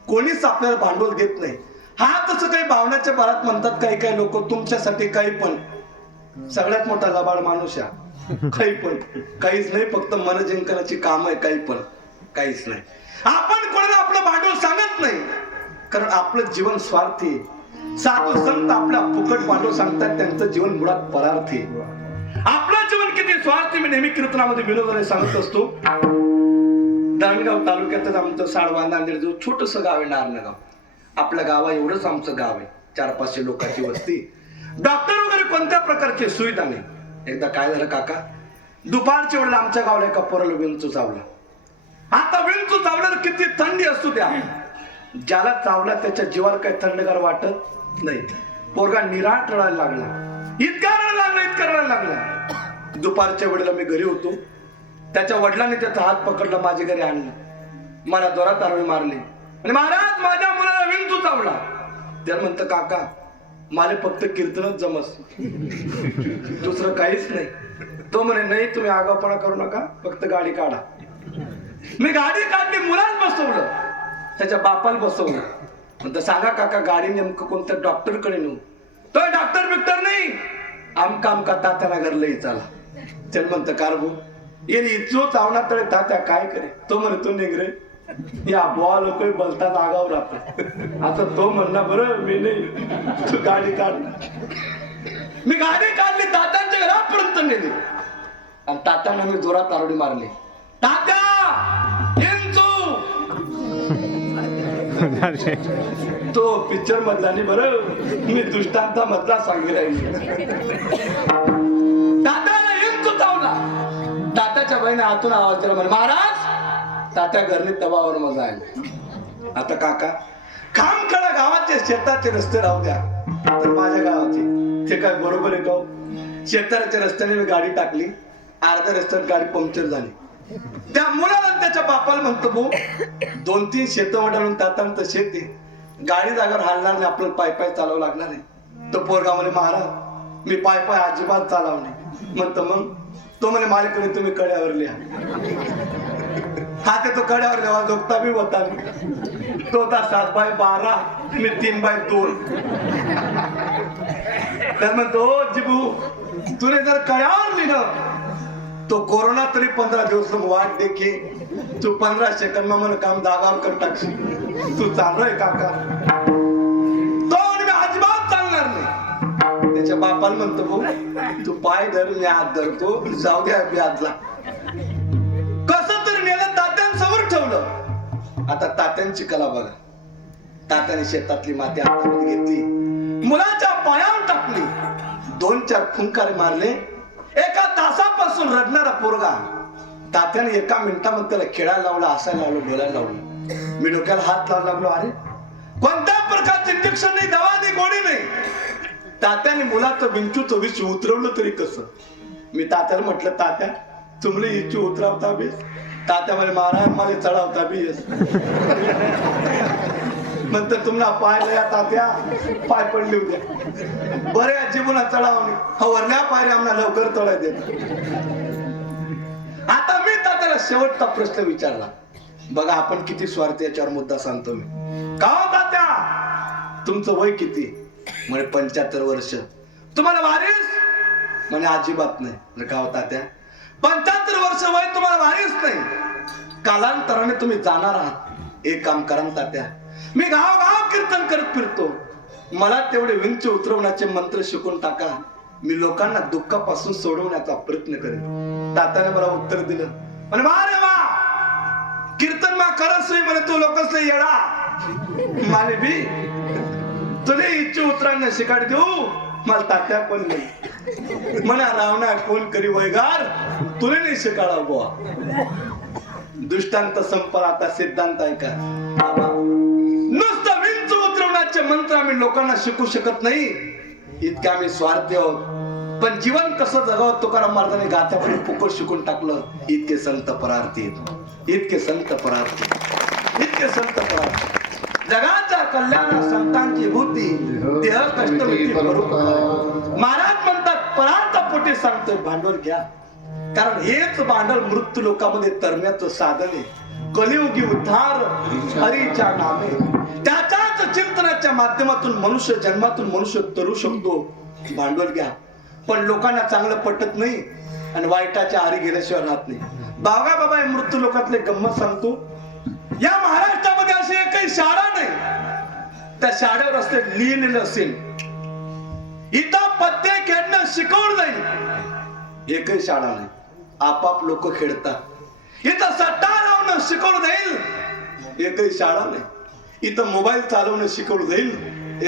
कोणीच आपल्याला भांडवल देत नाही. हा तसं काही भावनाच्या भरात म्हणतात काही काही लोक, तुमच्यासाठी काही पण, सगळ्यात मोठा लबाड माणूस या, काही पण काहीच नाही, फक्त मन जिंकण्याची काम आहे, काही पण काहीच नाही. आपण कोणाला आपलं भांडवल सांगत नाही, कारण आपलं जीवन स्वार्थी. साधू संत आपल्या फुकट भांडवल सांगतात, त्यांचं जीवन मुळात परार्थी. आपलं जीवन किती स्वार्थी मी नेहमी कीर्तनामध्ये विनोदाने सांगत असतो. धरणगाव तालुक्यातच आमचं साडवा नांदेड जो छोटस गाव आहे नारनगाव. आपल्या गावा एवढंच आमचं गाव आहे, 400-500 लोकांची वस्ती. डॉक्टर वगैरे कोणत्या प्रकारची सुविधा नाही. एकदा काय झालं काका, दुपारच्या वेळेला आमच्या गावाला एका पोराला विंचू चावला. आता विंचू चावल्यावर किती थंडी असू द्या, ज्याला चावला त्याच्या जीवाला काही थंडगार वाटत नाही. पोरगा निराट रडायला लागला, इतका रडायला लागला. दुपारच्या वेळेला मी घरी होतो, त्याच्या वडिलांनी त्याचा हात पकडला, माझ्या घरी आणलं, मला जोरात आरवी मारली आणि महाराज माझ्या मुलाला विंचू चावला. त्याला म्हणतं काका मला फक्त कीर्तनच जमस, दुसरं काहीच नाही. तो म्हणे नाही तुम्ही आगाऊपणा करू नका, फक्त गाडी काढा. मी गाडी काढली, मुलाला बसवलं, त्याच्या बापाला बसवलं. म्हणतं सांगा काका गाडी नेमकं कोणत्या डॉक्टर कडे नेऊ? तो डॉक्टर बिक्टर नाही, आमका तात्याला घरलाही चला. त्याला म्हणतं कारभू येईल इचो चावना तळे तात्या काय करे? तो म्हणे तू निघ रे, या बुवा लोक बोलतात आगाव राहतात. आता तो म्हणला बरं मी नाही, तू गाडी काढ. मी गाडी काढली, तात्यांच्या घरापर्यंत नेली आणि तात्यांना मी जोरात आरडी मारली, तात्या तो पिक्चर मधला नाही बरं, मी दृष्टांता मधला सांगी राहिली. तात्याला हिंचू चावला. तात्याच्या बहिणी आतून आवाज दिला, म्हणे महाराज तात्या घरने तवावर मजा आहे. आता काका खामखेडा गावाचे शेताचे रस्ते राहू द्या, तर माझ्या गावाचे ते काय बरोबर आहे का? शेताच्या रस्त्याने मी गाडी टाकली, अर्ध्या रस्त्यात गाडी पंक्चर झाली. त्या मुलाला त्याच्या बापाला म्हणतो भाऊ 2-3 शेत वाढवून तातांत शेत आहे, गाडी जागेवर हालणार नाही, आपल्याला पाय पाय चालवं लागणार आहे. तो पोरगा म्हणे महाराज मी पाय पाय अजिबात चालवणे. म्हणतो मग? तो म्हणे मालकीने तुम्ही कड्यावर लिहा. हा ते तो कड्यावर लिहा जोगता बी होता. तो होता 7x12, मी 3x2. तर म्हणतो जिबू तुने जर कड्यावर लिहिलं तो कोरोना तरी 15 दिवस लोक वाट दे की तू 15 सेकंद म्हणून काम दागावर कर टाकशील. तू चाललोय काका? तो मी अजिबात चालणार नाही. त्याच्या बापाला म्हणतो भाऊ तू पाय धर मी हात धरतो, जाऊ द्या व्याजला. कसं तरी नेलं, तात्यांसमोर ठेवलं. आता तात्यांची कला बघा. तात्याने शेतातली माती हातामध्ये घेतली, मुलाच्या पायावर टाकली, 2-4 फुंकारे मारले. एका तासापासून रडणारा पोरगा तात्याने एका मिनिटामध्ये त्याला खेळायला लावला, हसायला लावलं, बोलायला लावलं. मी डोक्याला हात लावला लागलो, अरे कोणत्या प्रकारचे इंजेक्शन नाही, दवा नाही, गोळी नाही. तात्याने मुलाचं विंचूचं विष उतरवलं तरी कसं? मी तात्याला म्हटलं तात्या तुमले इच्छू उतरावता बेस? तात्या म्हणे महाराज मला चढावता बी येस. नंतर तुम्हाला पाय या तात्या पाय पडले होते बरे जीवना चढावणे वरल्या पायऱ्या आम्हाला लवकर चढाय देत. आता मी तात्याला शेवटचा प्रश्न विचारला, बघा आपण किती स्वार्थी, याच्यावर मुद्दा सांगतो मी. का हो तात्या तुमचं वय किती? म्हणे 75 वर्ष. तुम्हाला वारीस? म्हणे अजिबात नाही. का हो तात्या 75 वर्ष वय तुम्हाला वारीस नाही, कालांतराने तुम्ही जाणार आहात. एक काम करा तात्या, मी गाव कीर्तन करत फिरतो, मला तेवढे विंच उतरवण्याचे मंत्र शिकून टाका, मी लोकांना दुःखापासून सोडवण्याचा प्रयत्न करेन. तात्याने मला उत्तर दिलं म्हणे वा रे वा, कीर्तन मा करस म्हणे तू लोकसले येडा माने बी तुले इच्छा उतरांना शिकाड देऊ मला तात्या पण नाही म्हणा रावणा कोण करी वैगार तुले नाही शिकाळा बुवा. दृष्टांत संपला, आता सिद्धांत ऐका. नुसतं विंच उतरवण्याचे मंत्र आम्ही लोकांना शिकू शकत नाही, इतके आम्ही स्वार्थी आहोत. पण जीवन कसं जगावं तुकाराम महाराजांनी गाथ्यामध्ये फुकट शिकून टाकलं. इतके संत परार्थी, इतके संत परार्थी, इतके संत परार्थी. जगाच्या कल्याणा संतांची बुद्धी देह कष्टवृत्ती महाराज म्हणतात परार्थ पोटी सांगतोय भांडवल घ्या, कारण हेच भांडवल मृत्यू लोकांमध्ये तरण्याचं साधन आहे. कलियुगी उद्धार हरीच्या नामे, त्याच्याच चिंतनाच्या माध्यमातून मनुष्य जन्मातून मनुष्य तरू शकतो. भांडवल घ्या. पण लोकांना चांगलं पटत नाही आणि वाईटाच्या आरी गेल्याशिवाय राहत नाही. बागा बाबा हे मृत्यू लोकातले गंमत सांगतो. या महाराष्ट्रामध्ये अशी काही शाळा नाही, त्या शाळेवर असते लिहिलेलं असेल इथं पत्ते खेळणं शिकवलं जाईल. एकही शाळा नाही, आपाप लोक खेळतात. इथं सट्टा लावणं शिकवलं जाईल, एकही शाळा नाही. इथं मोबाईल चालवणं शिकवलं जाईल,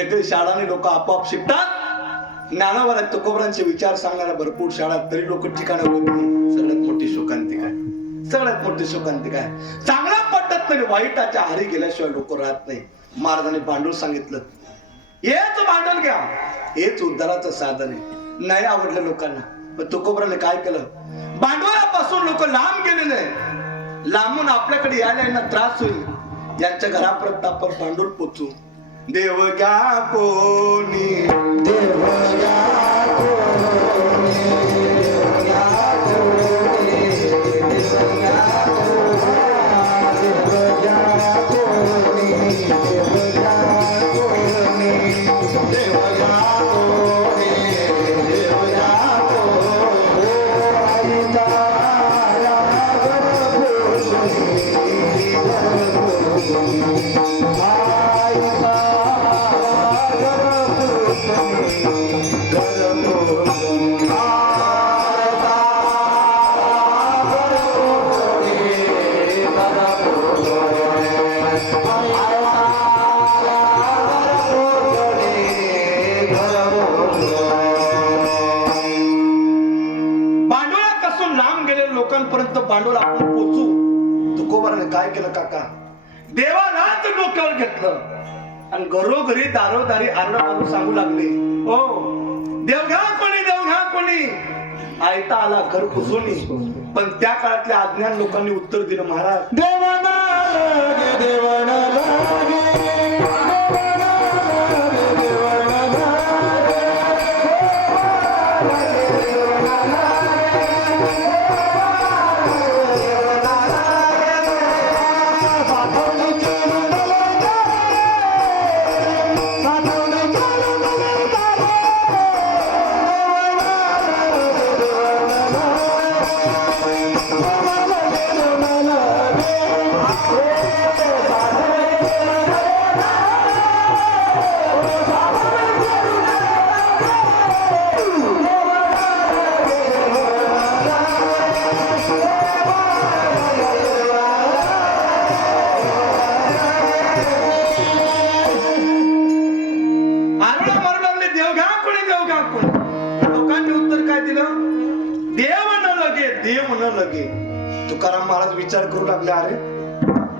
एकही शाळा नाही. लोक आपाप शिकतात. ज्ञानावर तुकोबरांचे विचार सांगणाऱ्या भरपूर शाळा, तरी लोक ठिकाणं होत नाही. सगळ्यात मोठी शोकांतिक आहे, सगळ्यात मोठी शोकांतिक आहे. चांगला पटत नाही, वाईटाच्या आरी गेल्याशिवाय लोक राहत नाही. महाराजांनी भांडवल सांगितलं, हेच भांडवल घ्या, हेच उद्धाराचं साधन आहे. नाही आवडलं लोकांना, पण तुकोबराने काय केलं, भांडवलापासून लोक लांब गेलेले, लांबून आपल्याकडे यायला त्रास होईल, यांच्या घरापर्यंत आपण भांडवल पोचू. देव घ्या कोणी, देव घ्या कोणी, देव घ्या कोणी, देव घ्या कोणी, देव घ्या कोणी, देव घ्या कोणी, देव घ्या कोणी, देव घ्या कोणी. आईचा रागर कोणी, आईचा भांडवलापासून लांब गेलेल्या लोकांपर्यंत भांडवल आपण पोचू. तुकोबाराने काय केलं काका, देवालाच डोक्यावर घेतलं आणि घरोघरी दारोदारी आरडा सांगू लागले, हो देवघ्या कोणी, देवघ्या कोणी. आयता आला घर पुसून. पण त्या काळातल्या अज्ञान लोकांनी उत्तर दिलं, महाराज देवाना लागे, देवाना लागे, देवाना लागे, देवाना लागे, देवाना लागे, देवाना लागे, साठवणी केलं मला तारे, साठवणी केलं मला तारे, तुकाराम महाराज विचार करू लागले, अरे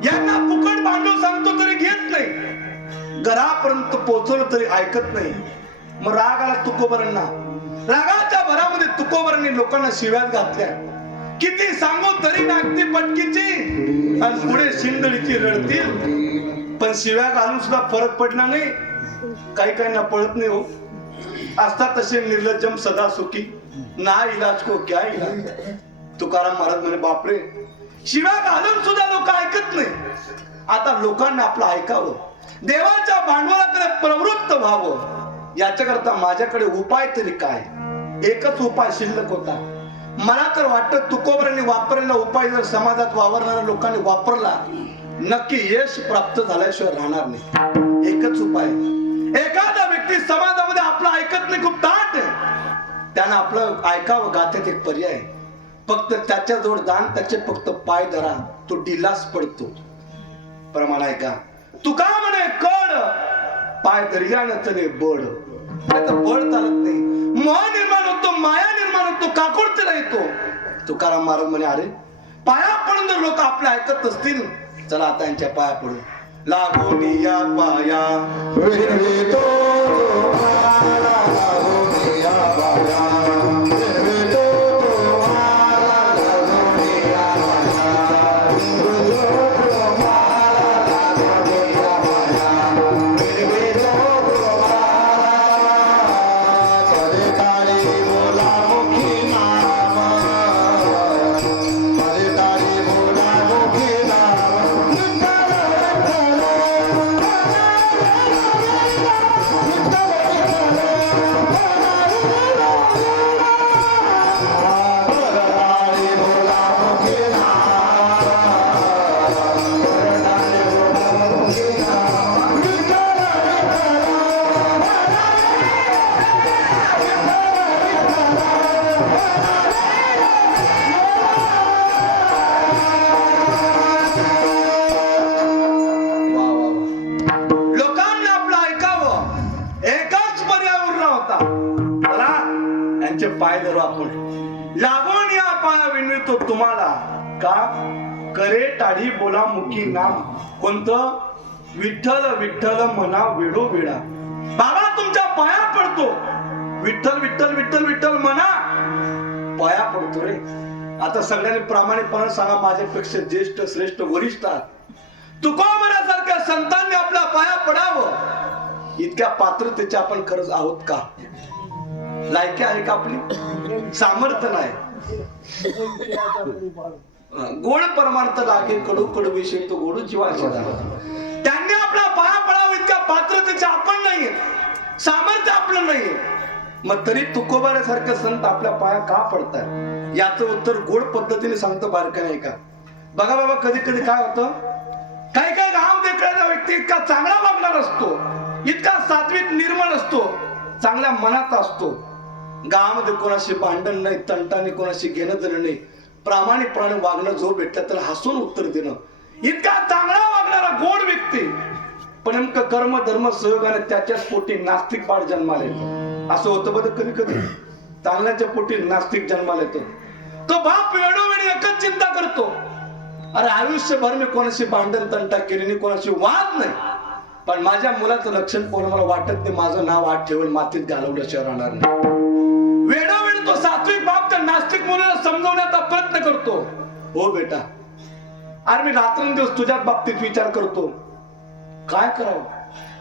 यांना फुकट भांडवल सांगतो तरी घेत नाही, घरापर्यंत पोहोचवलं तरी ऐकत नाही. मग राग आला तुकोबरांना. रागाच्या भरामध्ये तुकोबरांनी लोकांना शिव्यात घातल्या. किती सांगू तरी नागती पटकीची आणि पुढे शिंदळीची रडतील. पण शिव्या घालून सुद्धा फरक पडला नाही. काही काहींना पळत नाही हो, असतात तसे निर्लज्जम सदा सुखी, ना इलाज को क्या इलाज. तुकाराम महाराज म्हणे, बापरे, शिव्या घालून सुद्धा लोक ऐकत नाही. आता लोकांना आपलं ऐकावं, देवाच्या भांडवलाकडे प्रवृत्त व्हावं, याच्याकरता माझ्याकडे उपाय तरी काय. एकच उपाय शिल्लक होता. मला तर वाटतं तुकोबरांनी वापरलेला उपाय जर समाजात वावरणाऱ्या लोकांनी वापरला, नक्की यश प्राप्त झाल्याशिवाय राहणार नाही. एकच उपाय, एखादा व्यक्ती समाजामध्ये आपलं ऐकत नाही, खूप ताट आहे, त्यानं आपलं ऐकावं गात्यात एक पर्याय, फक्त त्याच्या जोड दान त्याचे फक्त पाय धरा, तो डिलास पडतो. प्रमाण ऐका, तुका म्हणे कड पाय दर्यानं तले बड. त्याचं बळ चालत नाही, मोह निर्माण होतो, माया निर्माण होतो, काकुळतेला येतो. तुकाराम महाराज म्हणे अरे पाया पडून जर लोक आपले ऐकत असतील, चला त्यांच्या पाया पडू. लागून या पाया विनवितो तुम्हाला, लागून या पाया विनवितो तुम्हाला, लागून या पाया विनवितो तुम्हाला, लागून या पाया विनवितो तुम्हाला. करे तारी बोला मुखी नाम, करे तारी बोला मुखी नाम. लोकांना आपलं ऐकावं एकाच पर्याय उरला होता. चला यांचे पाय धरू आपण. लागून या पाया विनवितो तुम्हाला, का करे टाढी बोला मुखी नाम. कोणतं? विठ्ठल विठ्ठल म्हणा वेडो वेडा. बाबा तुमच्या पाया पडतो, विठ्ठल विठ्ठल विठ्ठल विठ्ठल म्हणा, पाया पडतो रे. आता सगळ्यांनी प्रामाणिकपणे सांगा, माझ्यापेक्षा ज्येष्ठ श्रेष्ठ वरिष्ठ तुकोबरासारख्या संतांनी आपल्या पाया पडावं इतक्या पात्रतेचे आपण खरंच आहोत का? लायकी आहे का आपली? सामर्थ्य नाही. गोड परमार्थ लागे कडू कडू विषय तो गोडू जीवाचे. त्यांनी आपला पाया पडावं इतक्या पात्रतेचे आपण नाहीये, सामर्थ्य आपलं नाहीये. मग तरी तुकोबाऱ्यासारखे संत आपल्या पाया का पडतात? याचं उत्तर गोड पद्धतीने सांगतो बारका नाही का? बघा बाबा, कधी कधी काय होतं, काही काही गाव देखण्याचा व्यक्ती इतका चांगला वागणार असतो, इतका सात्विक निर्मळ असतो, चांगल्या मनाचा असतो, गावामध्ये कोणाशी भांडण नाही, तंटाने कोणाशी घेणं देणं नाही, प्रामाणिकपणे वागणं, जो भेटलं तर हसून उत्तर देणं, इतका चांगला वागणारा गोड व्यक्ती, पण नेमकं कर्म धर्म सहयोगाने त्याच्याच पोटी नास्तिक बाळ जन्माला येतो. असं होतं बघ कधी कधी, चांगल्याच्या पोटी नास्तिक जन्माला येतो. तो बाप वेळोवेळी एकच चिंता करतो, अरे आयुष्यभर मी कोणाशी भांडण तंटा केली नाही, कोणाशी वाद नाही, पण माझ्या मुलाचं लक्षण पाहून मला वाटत नाही माझं नाव आत ठेवून मातीत घालवल्याशिवाय राहणार नाही. वेळोवेळी तो सात्विक बाप त्या नास्तिक मुलाला समजवण्याचा प्रयत्न करतो. हो बेटा, अरे मी रात्रंदिवस तुझ्याच बाबतीत विचार करतो, काय करावं?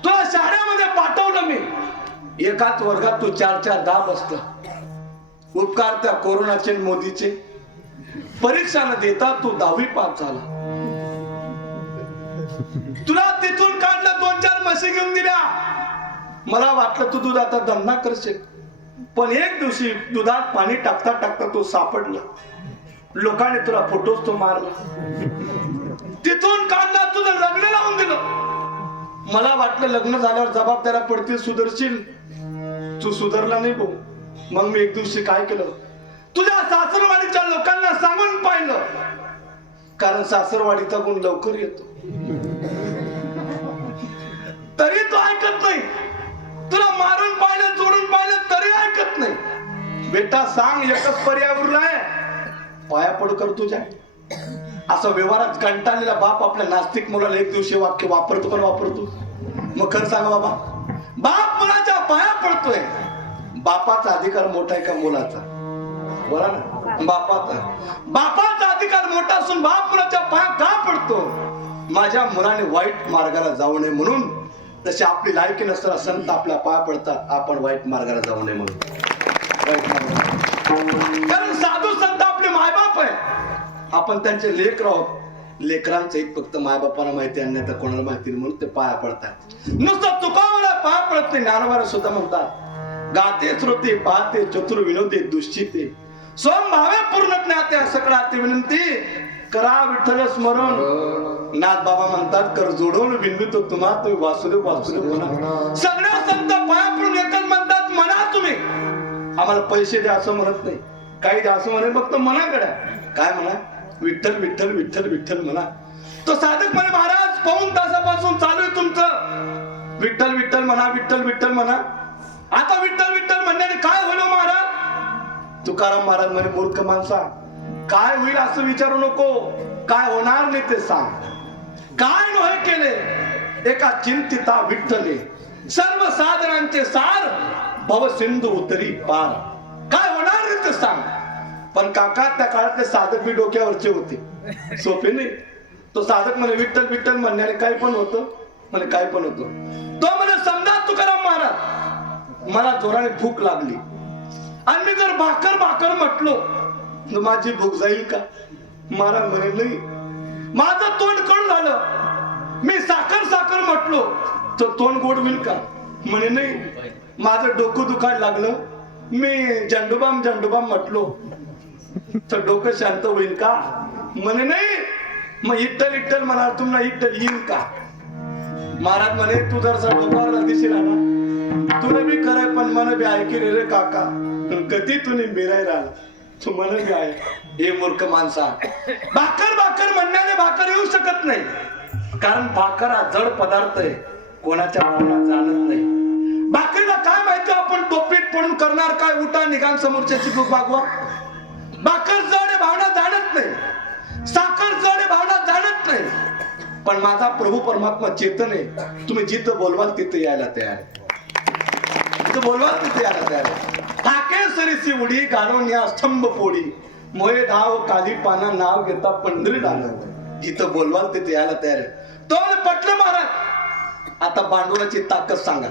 तुला शाळेमध्ये पाठवलं मी, एकाच वर्गात तू 4-4 10 बसला. उपकार त्या कोरोनाचे मोदीचे, परीक्षा न देता तू 10वी पास झाला. तुला तिथून काढलं, 2-4 म्हशी घेऊन दिल्या. मला वाटलं तू दुधाचा धंदा करशील, पण एक दिवशी दुधात पाणी टाकता टाकता तू सापडला. लोकांनी तुला फोटोच तो मारला. तिथून काढला, तुझं लग्न लावून दिलं. मला वाटलं लग्न झाल्यावर जबाबदाऱ्या पडतील, सुधरशील. तू सुधरला नाही भाऊ. मग मी एक दिवशी काय केलं, तुझ्या सासरवाडीच्या लोकांना सांगून पाहिलं, कारण सासरवाडीचा गुण लवकर येतो. तरी तो ऐकत नाही. तुला मारून पाहिलं, जोडून पाहिलं, तरी ऐकत नाही. बेटा सांग, एकच पर्याय उरलाय, पाया पड कर तुझ्या. असं व्यवहारात कंटाळलेला बाप आपल्या नास्तिक मुलाला एक दिवशी वाक्य वापरतो, पण वापरतो. मग खरं सांगा बाबा, बाप मुलाच्या पाया पडतोय. बापाचा अधिकार मोठा आहे का मुलाचा? बोला ना. बापाचा अधिकार मोठा असून बाप मुलाच्या पाया का पडतो? माझ्या मुलाने वाईट मार्गाला जाऊ नये म्हणून. तशी आपली लायकी नसताना संत आपल्या पाया पडतात, आपण वाईट मार्गाला जाऊ नये म्हणून. कारण साधू संत आपले मायबाप आहे, आपण त्यांचे लेकर आहोत. लेकरांचं एक फक्त मायबापाला माहिती, अन्यथा कोणाला माहिती म्हणून ते पाया पडतात. नुसतं तुकावला पाया पडत नाही. ज्ञानोबा सुद्धा म्हणतात, गाते श्रोते पाहते चतुर विनोदे दुश्चिते सोम भावे पूर्ण ज्ञाते सकळाते विनंती करा विठ्ठल स्मरण. नाथ बाबा म्हणतात, कर जोडून विनवितो तुम्हा तुम्ही वासुदेव वासुदेव म्हणा. सगळ्या संत पाया पडून एकच म्हणतात, म्हणा तुम्ही. आम्हाला पैसे द्या असं म्हणत नाही, काही द्या असं म्हणत, फक्त मनाकडे काय म्हणा, विठ्ठल विठ्ठल विठ्ठल विठ्ठल म्हणा. तो साधक म्हणे महाराज पाऊण तासापासून चालू आहे तुमचं विठ्ठल विठ्ठल म्हणा, विठ्ठल विठ्ठल म्हणा. आता विठ्ठल विठ्ठल म्हणण्याने काय होईल महाराज? तुकाराम महाराज म्हणे मूर्ख माणसा, काय होईल असं विचारू नको, काय होणार नाही ते सांग. काय नोहे केले एका चिंतिता विठ्ठले, सर्व साधनांचे सार भव सिंधू उतरी पार. काय होणार नाही ते सांग. पण काका त्या काळातले साधक बी डोक्यावरचे होते, सोपे नाही. तो साधक म्हणे विठ्ठल विठ्ठल म्हणण्याने काय पण होतं, म्हणे काय पण होतं. तो म्हणे समजा तुकाराम महाराज मला जोराने भूक लागली आणि मी जर भाकर भाकर म्हटलो तर माझी भूक जाईल का? महाराज म्हणे नाही. माझं तोंड कडू झालं, मी साखर साखर म्हटलो तर तोंड गोड होईल का? म्हणे नाही. माझं डोकं दुखायला लागलं, मी झंडूबाम झंडूबाम म्हटलो तर डोकं शांत होईल का? म्हणे नाही. मग इट्टल इट्टल म्हणा तुम्हाला इट्टल येईल का? महाराज म्हणे तू जर डोकावरला दिसेल ना, तुला बी खरंय पण मन बी ऐकी रे काका, कधी तुम्ही बिराय राहिला तू मन बी आहे. हे मूर्ख माणसा, भाकर भाकर म्हणण्याने भाकर येऊ शकत नाही, कारण भाकर हा जड पदार्थ आहे, कोणाच्या भावना जाणत नाही. भाकरीला काय माहिती आपण टोपीत पडून करणार काय, उठा निघान समोरच्याची भूक भागवा. भाकर जड आहे भावना जाणत नाही, साखर जड आहे भावना जाणत नाही. पण माझा प्रभू परमात्मा चेतन आहे, तुम्ही जिथं बोलवाल तिथे यायला तयार, जिथं बोलवाल तिथे यायला तयार. ठाके सरीसी उडी गाडवण्या स्तंभ पोडी, मोये धाव काली पाना नाव घेता पंढरी दान. जिथं बोलवाल तिथे यायला तयार आहे. तो पटलं महाराज. आता भांडवलाची ताकद सांगा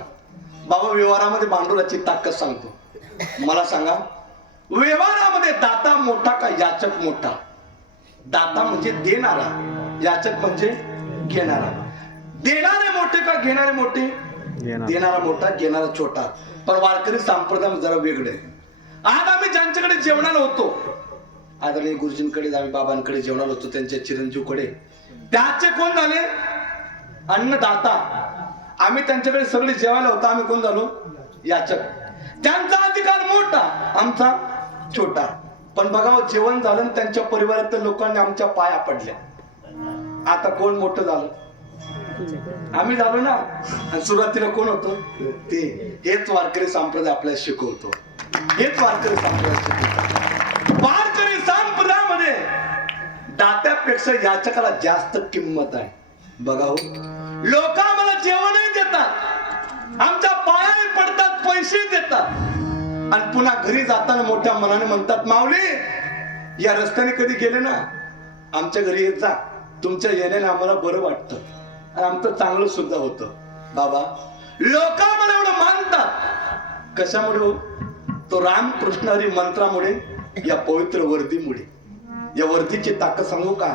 बाबा. व्यवहारामध्ये भांडवलाची ताकद सांगतो. मला सांगा व्यवहारामध्ये दाता मोठा का याचक मोठा? दाता म्हणजे देणारा, याचक म्हणजे घेणारा. देणारे मोठे का घेणारे मोठे? देणारा मोठा, घेणारा छोटा. पण वारकरी संप्रदाय जरा वेगळे. आज आम्ही ज्यांच्याकडे जेवणाला होतो, आदरणीय गुरुजींकडे आम्ही बाबांकडे जेवणाला होतो, त्यांच्या चिरंजीवकडे, त्याचे कोण झाले? अन्नदाता. आम्ही त्यांच्याकडे सगळे जेवायला होतो, आम्ही कोण झालो? याचक. त्यांचा अधिकार मोठा, आमचा छोटा. पण बघा जेवण झालं, त्यांच्या परिवारातल्या लोकांनी आमच्या पाया पडल्या. आता कोण मोठं झालं? आम्ही झालो ना. आणि सुरुवातीला कोण होतो ते? हेच वारकरी संप्रदाय आपल्याला शिकवतो, हेच वारकरी संप्रदाय शिकवतो. वारकरी संप्रदायामध्ये दात्यापेक्षा याचकाला जास्त किंमत आहे. बघा हो, लोक आम्हाला जेवणही देतात, आमच्या पायाही पडतात, पैसे देतात, आणि पुन्हा घरी जाताना मोठ्या मनाने म्हणतात माऊली या रस्त्याने कधी गेले ना आमच्या घरी येत जा, तुमच्या येण्याने आम्हाला बरं वाटतं आणि आमचं चांगलं सुद्धा होतं. बाबा लोक आम्हाला एवढं मानतात कशामुळे हो? तो रामकृष्ण हरी मंत्रामुळे, या पवित्र वर्दीमुळे. या वर्दीची ताकद सांगू का?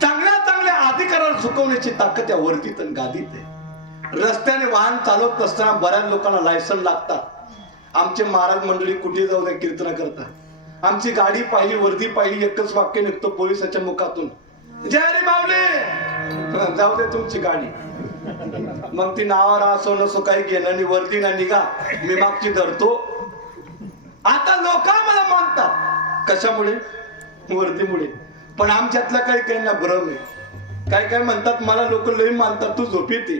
चांगल्या चांगल्या अधिकाराला झुकवण्याची ताकद या वर्दीत आणि गादीत आहे. रस्त्याने वाहन चालवत असताना बऱ्याच लोकांना लायसन लागतात. आमचे महाराज मंडळी कुठे जाऊ द्या कीर्तन करतात, आमची गाडी पाहिली, वर्दी पाहिली, एकच वाक्य निघतो पोलिसाच्या मुखातून, जय हरी माऊली. जाऊ दे तुमची गाडी. मग ती नावावर असो नसो काही घेणं आणि वर्दी ना निघा, मी मागची धरतो. आता लोक मला मानतात कशामुळे? वर्दीमुळे. पण आमच्यातल्या काही काहींना भ्रम आहे. काही काय म्हणतात मला लोक लई मानतात, तू झोप येते,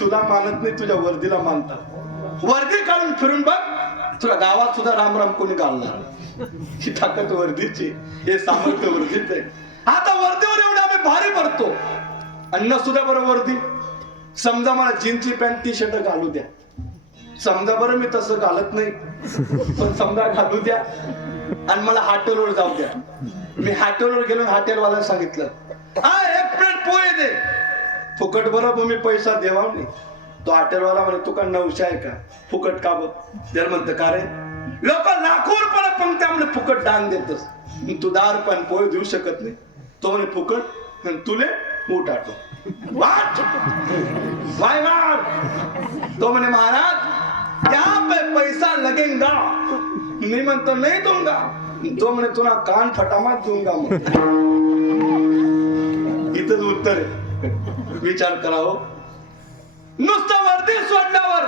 तुला मानत नाही, तुझ्या वर्दीला मानतात. वर्दी काढून फिरून बघ, तुला गावात सुद्धा रामराम कोणी घालणार. ही ताकद वर्दीची, हे सामर्थ्य वर्दीच आहे. आता वर्दीवर एवढं आम्ही भारी पडतो. अन्न सुद्धा बरं वर्दी. समजा मला जीन्सची पॅन्ट टी शर्ट घालू द्या, समजा बरं मी तसं घालत नाही, पण समजा घालू द्या आणि मला हॉटेलवर जाऊ द्या. मी हॉटेलवर गेलो, हॉटेलवाल्याला सांगितलं हा 1 प्लेट पोहे दे. फुकट बरं मी पैसा देवा नाही. तो हॉटेलवाला म्हणे तू का 900 आहे का? फुकट का बघ? त्याला म्हणतं का रे, लोक लाखो रुपयाला पण त्यामुळे फुकट दान देतस, तू 10 रुपयाने पोहे देऊ शकत नाही. तो म्हणे फुकट, तुले उठ आटो वाट वाय वाट. तो म्हणे महाराज यहाँ पे पैसा लगेगा. मी म्हणतो नाही दूंगा. तो म्हणे तुला कान फटामात दूंगा. मग इथंच उत्तर आहे. विचार करावं. नुसतं वर्दी सोडल्यावर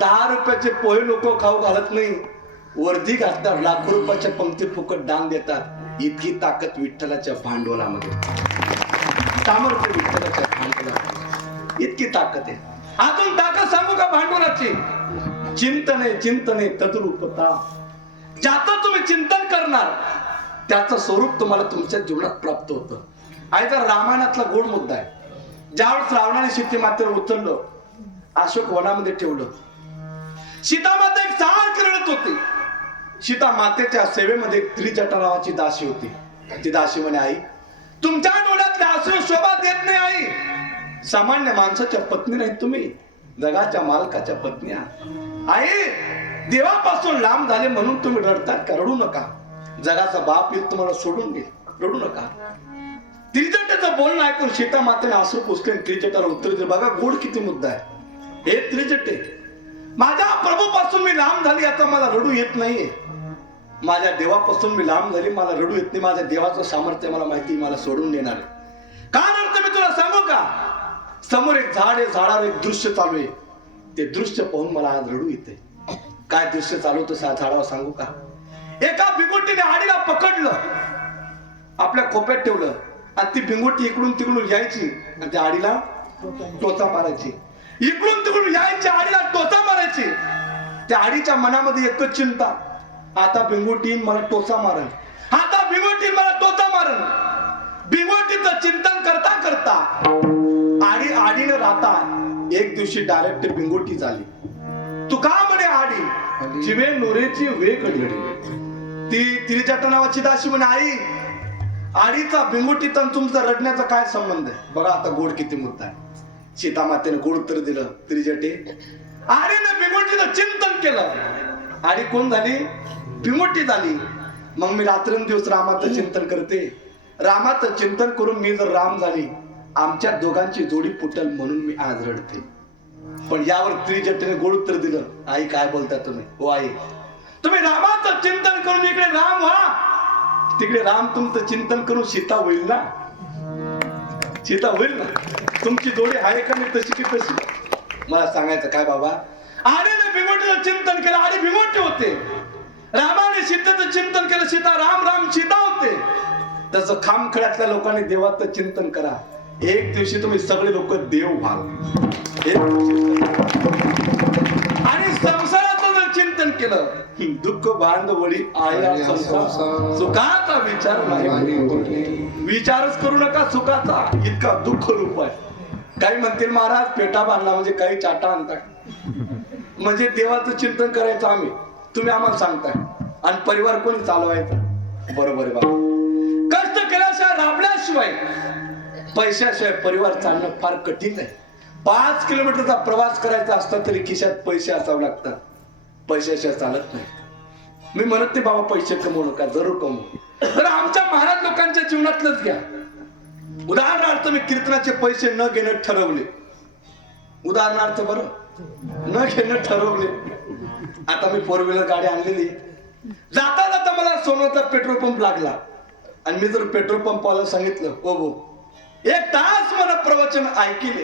10 रुपयाचे पोहे लोक खाऊ घालत नाही, वर्दी घालतात, लाखो रुपयाच्या पंक्ती फुकट दान देतात. इतकी ताकद विठ्ठलाच्या भांडवलामध्ये, सामर्थ्य विठ्ठलाच्या भांडवलामध्ये इतकी ताकद आहे. अजून ताकद सांगू का भांडवलाची? चिंतने चिंतने तद्रूपता. ज्याचं तुम्ही चिंतन करणार त्याचं स्वरूप तुम्हाला तुमच्या जीवनात प्राप्त होतं. आणि तर रामायणातला गोड मुद्दा आहे. ज्यावेळेस रावणाने सीते मातेला उचललं, अशोक वनामध्ये ठेवलं, सीता माता एक सारखी रडत होती. सीता मातेच्या सेवेमध्ये एक त्रिजटा नावाची दासी होती. ती दासी म्हणे, आई तुमच्या डोळ्यातले अश्रू शोभा देत नाही. आई सामान्य माणसाच्या पत्नी नाही, तुम्ही जगाच्या मालकाच्या पत्नी आहात. आई देवापासून लांब झाले म्हणून तुम्ही रडतात का? रडू नका. जगाचा बाप येईल तुम्हाला सोडून घे, रडू नका. त्रिजटेचं बोलणं ऐकून सीता मातेने आसू पुसले, त्रिजटाला उत्तर दिलं. बघा गोड किती मुद्दा आहे. हे त्रिजटे, माझ्या प्रभूपासून मी लांब झाली, आता मला रडू येत नाहीये. माझ्या देवापासून मी लांब झाली, मला रडू येत नाही. माझ्या देवाचं सामर्थ्य मला माहिती, मला सोडून देणार आहे. का रडते मी तुला सांगू का? समोर एक झाड आहे, झाडावर एक दृश्य चालू आहे. ते दृश्य पाहून मला आज रडू येते. काय दृश्य चालू होतं झाडावर सांगू का? एका भिंगोटीने आडीला पकडलं, आपल्या खोप्यात ठेवलं, आणि ती भिंगोटी इकडून तिकडून यायची आणि त्या आडीला टोचा मारायची. इकडून तिकडून यायची, आडीला टोचा मारायची. त्या आडीच्या मनामध्ये एकच चिंता, आता भिंगोटीन मला टोचा मारण, आता भिंगोटीन मला टोचा मारण. भिंगोटीचं चिंतन करता करता आडीनं राहता एक दिवशी डायरेक्ट भिंगोटी झाली. तुका म्हणे आडी जिवे नोरेची वेग घडली. ती त्रिजटा नावाची दासी म्हणे, आई आडीचा भिंगोटीत तुमचा रडण्याचा काय संबंध आहे? बघा आता गोड किती मुद्दा आहे. सीता मातेने गोड उत्तर दिलं, त्रिजटे आडीने भिंगोटीचं चिंतन केलं. आडी कोण झाली? भिंगोटी झाली. मग मी रात्रंदिवस रामाचं चिंतन करते. रामाचं चिंतन करून मी जर राम झाली, आमच्या दोघांची जोडी फुटल म्हणून मी आज रडते. पण यावर त्रिजटेने गोड उत्तर दिलं, आई काय बोलता तुम्ही? हो आई, तुम्ही रामाचं चिंतन करून इकडे राम व्हा, तिकडे राम तुमचं चिंतन करून सीता होईल ना, सीता होईल ना. तुमची जोडी आहे का नाही तशी की तशी? मला सांगायचं काय बाबा, आडीने भिंगोटीचं चिंतन केलं, आडी भिंगोटी होते. रामाने सीतेचं चिंतन केलं, सीता राम राम सीता होते. तसं खामखळ्यातल्या लोकांनी देवाचं चिंतन करा, एक दिवशी तुम्ही सगळे लोक देव व्हाल. आणि संसाराचं जर चिंतन केलं, दुःख बांधवडी आया संसार, सुखाचा विचार नाही. विचारच करू नका सुखाचा, इतका दुःख रूप आहे. काही म्हणतील महाराज पेटा बांधला म्हणजे काही चाटा आणताय, म्हणजे देवाचं चिंतन करायचं आम्ही, तुम्ही आम्हाला सांगताय. आणि परिवार कोणी चालवायचा? बरोबर आहे बाबा. कष्ट केल्याशिवाय, राबल्याशिवाय, पैशाशिवाय परिवार चालणं फार कठीण आहे. 5 किलोमीटरचा प्रवास करायचा असता तरी खिशात पैसे असावे लागतात. पैशाशिवाय चालत नाही. मी म्हणत नाही बाबा पैसे कमवू नका, जरूर कमवू. तर आमच्या महाराज लोकांच्या जीवनातलंच घ्या. उदाहरणार्थ मी कीर्तनाचे पैसे न घेणं ठरवले. उदाहरणार्थ बरं, न घेणं ठरवले. आता मी 4 व्हीलर गाडी आणलेली. जाता जाता मला सोन्याचा पेट्रोल पंप लागला. आणि मी जर पेट्रोल पंपवाला सांगितलं, ओ भो 1 तास मला प्रवचन ऐकले,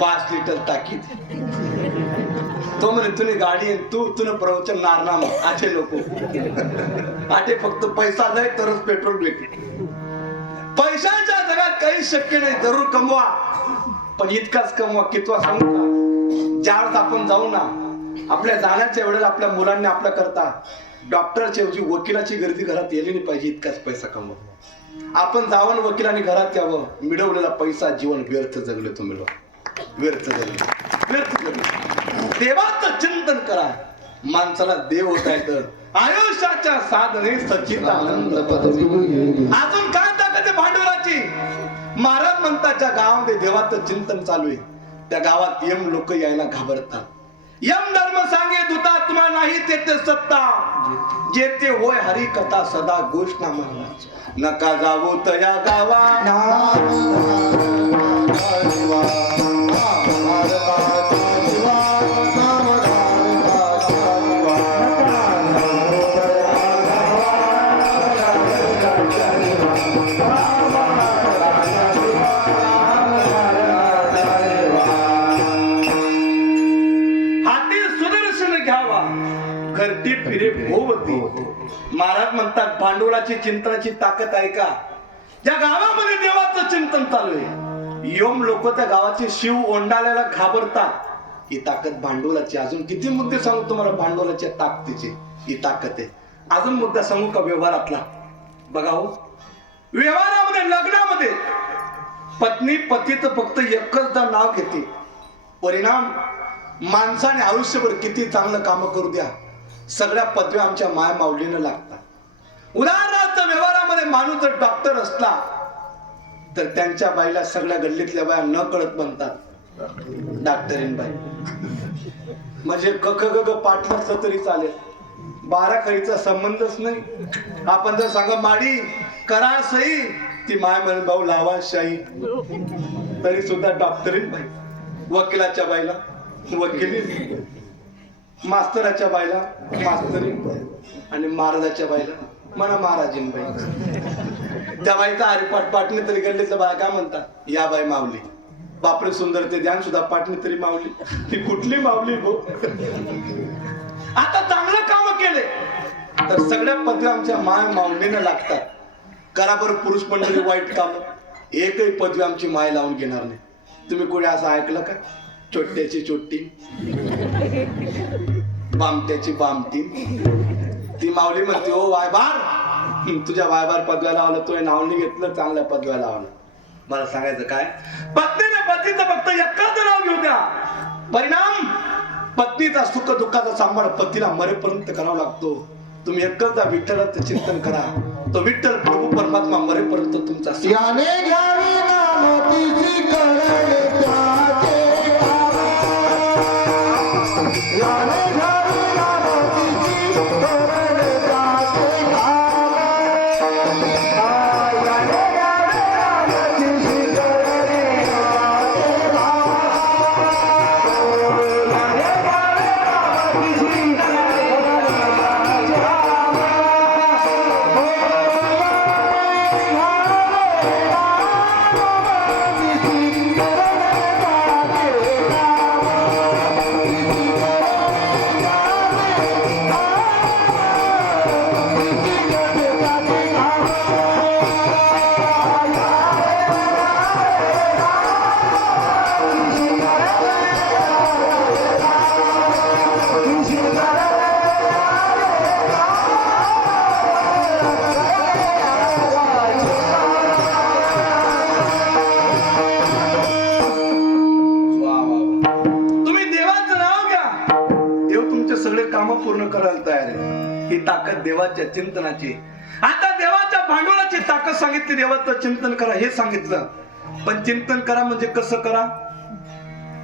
5 लिटर टाकी. तो म्हणे तुने गाडी तुने प्रवचन नारनाम आचे नको. आटे फक्त पैसा जाय तरच पेट्रोल भेटेल. पैशाच्या जगात काही शक्य नाही, जरूर कमवा, पण इतकाच कमवा कितवा सांगू का? ज्यावेळेस आपण जाऊ ना, आपल्या जाण्याच्या वेळेला आपल्या मुलांनी आपल्या करता डॉक्टरच्या ऐवजी वकिलाची गर्दी घरात येली नाही पाहिजे, इतकाच पैसा कमवा. आपण जावं वकिलांनी घरात यावं, मिळवलेला पैसा जीवन व्यर्थ जगले. तुम्ही व्यर्थ जगले, व्यर्थ जगले. देवाचं चिंतन करा, माणसाला देव होता येतं. आयुष्याच्या साधने सच्चिदानंद पदवी. अजून काय ताकद आहे भांडवलाची? महाराज म्हणतात ज्या गावामध्ये देवाचं चिंतन चालू आहे त्या गावात यम लोक यायला घाबरतात. यम धर्म सांगे दुतात्मा नाही तेथे सत्ता, जेथे होय हरी कथा सदा घोषणा म्हणा. नका जावो तया गावा, हाती सुदर्शन घ्यावा, घरटी फिरे म्हणतात भांडवलाची चिंतनाची ताकद आहे का? ज्या गावामध्ये देवाचं चिंतन चालू आहे, योम लोक त्या गावाचे शिव ओंडाळ्याला घाबरतात, ही ताकद भांडवलाची. अजून किती मुद्दे सांगू तुम्हाला भांडवलाच्या ताकदीचे, ही ताकद आहे. अजून मुद्दा सांगू का व्यवहारातला? बघा हो, व्यवहारामध्ये लग्नामध्ये पत्नी पतीचं फक्त एकचदा नाव घेते, परिणाम माणसाने आयुष्यभर किती चांगलं काम करू द्या, सगळ्या पदव्या आमच्या माय माऊलीनं लागतात. उदाहरणार्थ व्यवहारामध्ये माणूस जर डॉक्टर असला तर त्यांच्या बाईला सगळ्या गल्लीतल्या बाया न कळत म्हणतात डॉक्टरीन बाई. म्हणजे कख ग पाठ नसलं तरी चालेल, बाराखडीचा संबंधच नाही. आपण जर सांगा माडी करा सही, ती माय म्हणून भाऊ लावा शाही, तरी सुद्धा डॉक्टरीन बाई. वकिलाच्या बाईला वकिली, मास्तराच्या बाईला मास्तरी, आणि महाराजाच्या बाईला म्हणा महाराजीन बाई. त्या बाईचा हरिपाठ पाठणे तरी गल्लीतल्या बाया काय म्हणतात, या बाई माऊली. बापरे सुंदर ते ध्यान सुद्धा पाठणे तरी माऊली, ती कुठली माऊली भो. आता चांगलं काम केले तर सगळ्या पदव्या आमच्या माय माऊलीनं लागतात. करा बरं पुरुष मंडळी वाईट काम, एकही पदवी आमची माय लावून घेणार नाही. तुम्ही कोणी असं ऐकलं का? चोट्याची चोट्टी, बामट्याची बामटी. ती माऊली म्हणते ओ वायबार, तुझ्या वायबार पदव्या लावलं, तुझ्या नाव नाही घेतलं, चांगल्या पदव्या लावलं. मला सांगायचं काय, पत्नीने पतीचं फक्त एकच नाव घेऊ द्या, परिणाम पत्नीचा सुख दुःखाचा सांभाळ पतीला मरेपर्यंत करावा लागतो. तुम्ही एकचदा विठ्ठलाचं चिंतन करा, तो विठ्ठल प्रभू परमात्मा मरेपर्यंत तुमचा याने घ्यावी नाम तिची करणे त्याचे कामा. याने घ्यावी नाम तिची करणे त्याचे कामा. याने घ्यावी नाम तिची करणे त्याचे कामा. याने घ्यावी नाम तिची करणे त्याचे कामा. पूर्ण करायला तयार आहे. ही ताकद देवाच्या चिंतनाची. आता देवाच्या भांडवलाची ताकद सांगितली, देवाचं चिंतन करा हे सांगितलं. पण चिंतन करा म्हणजे कसं करा?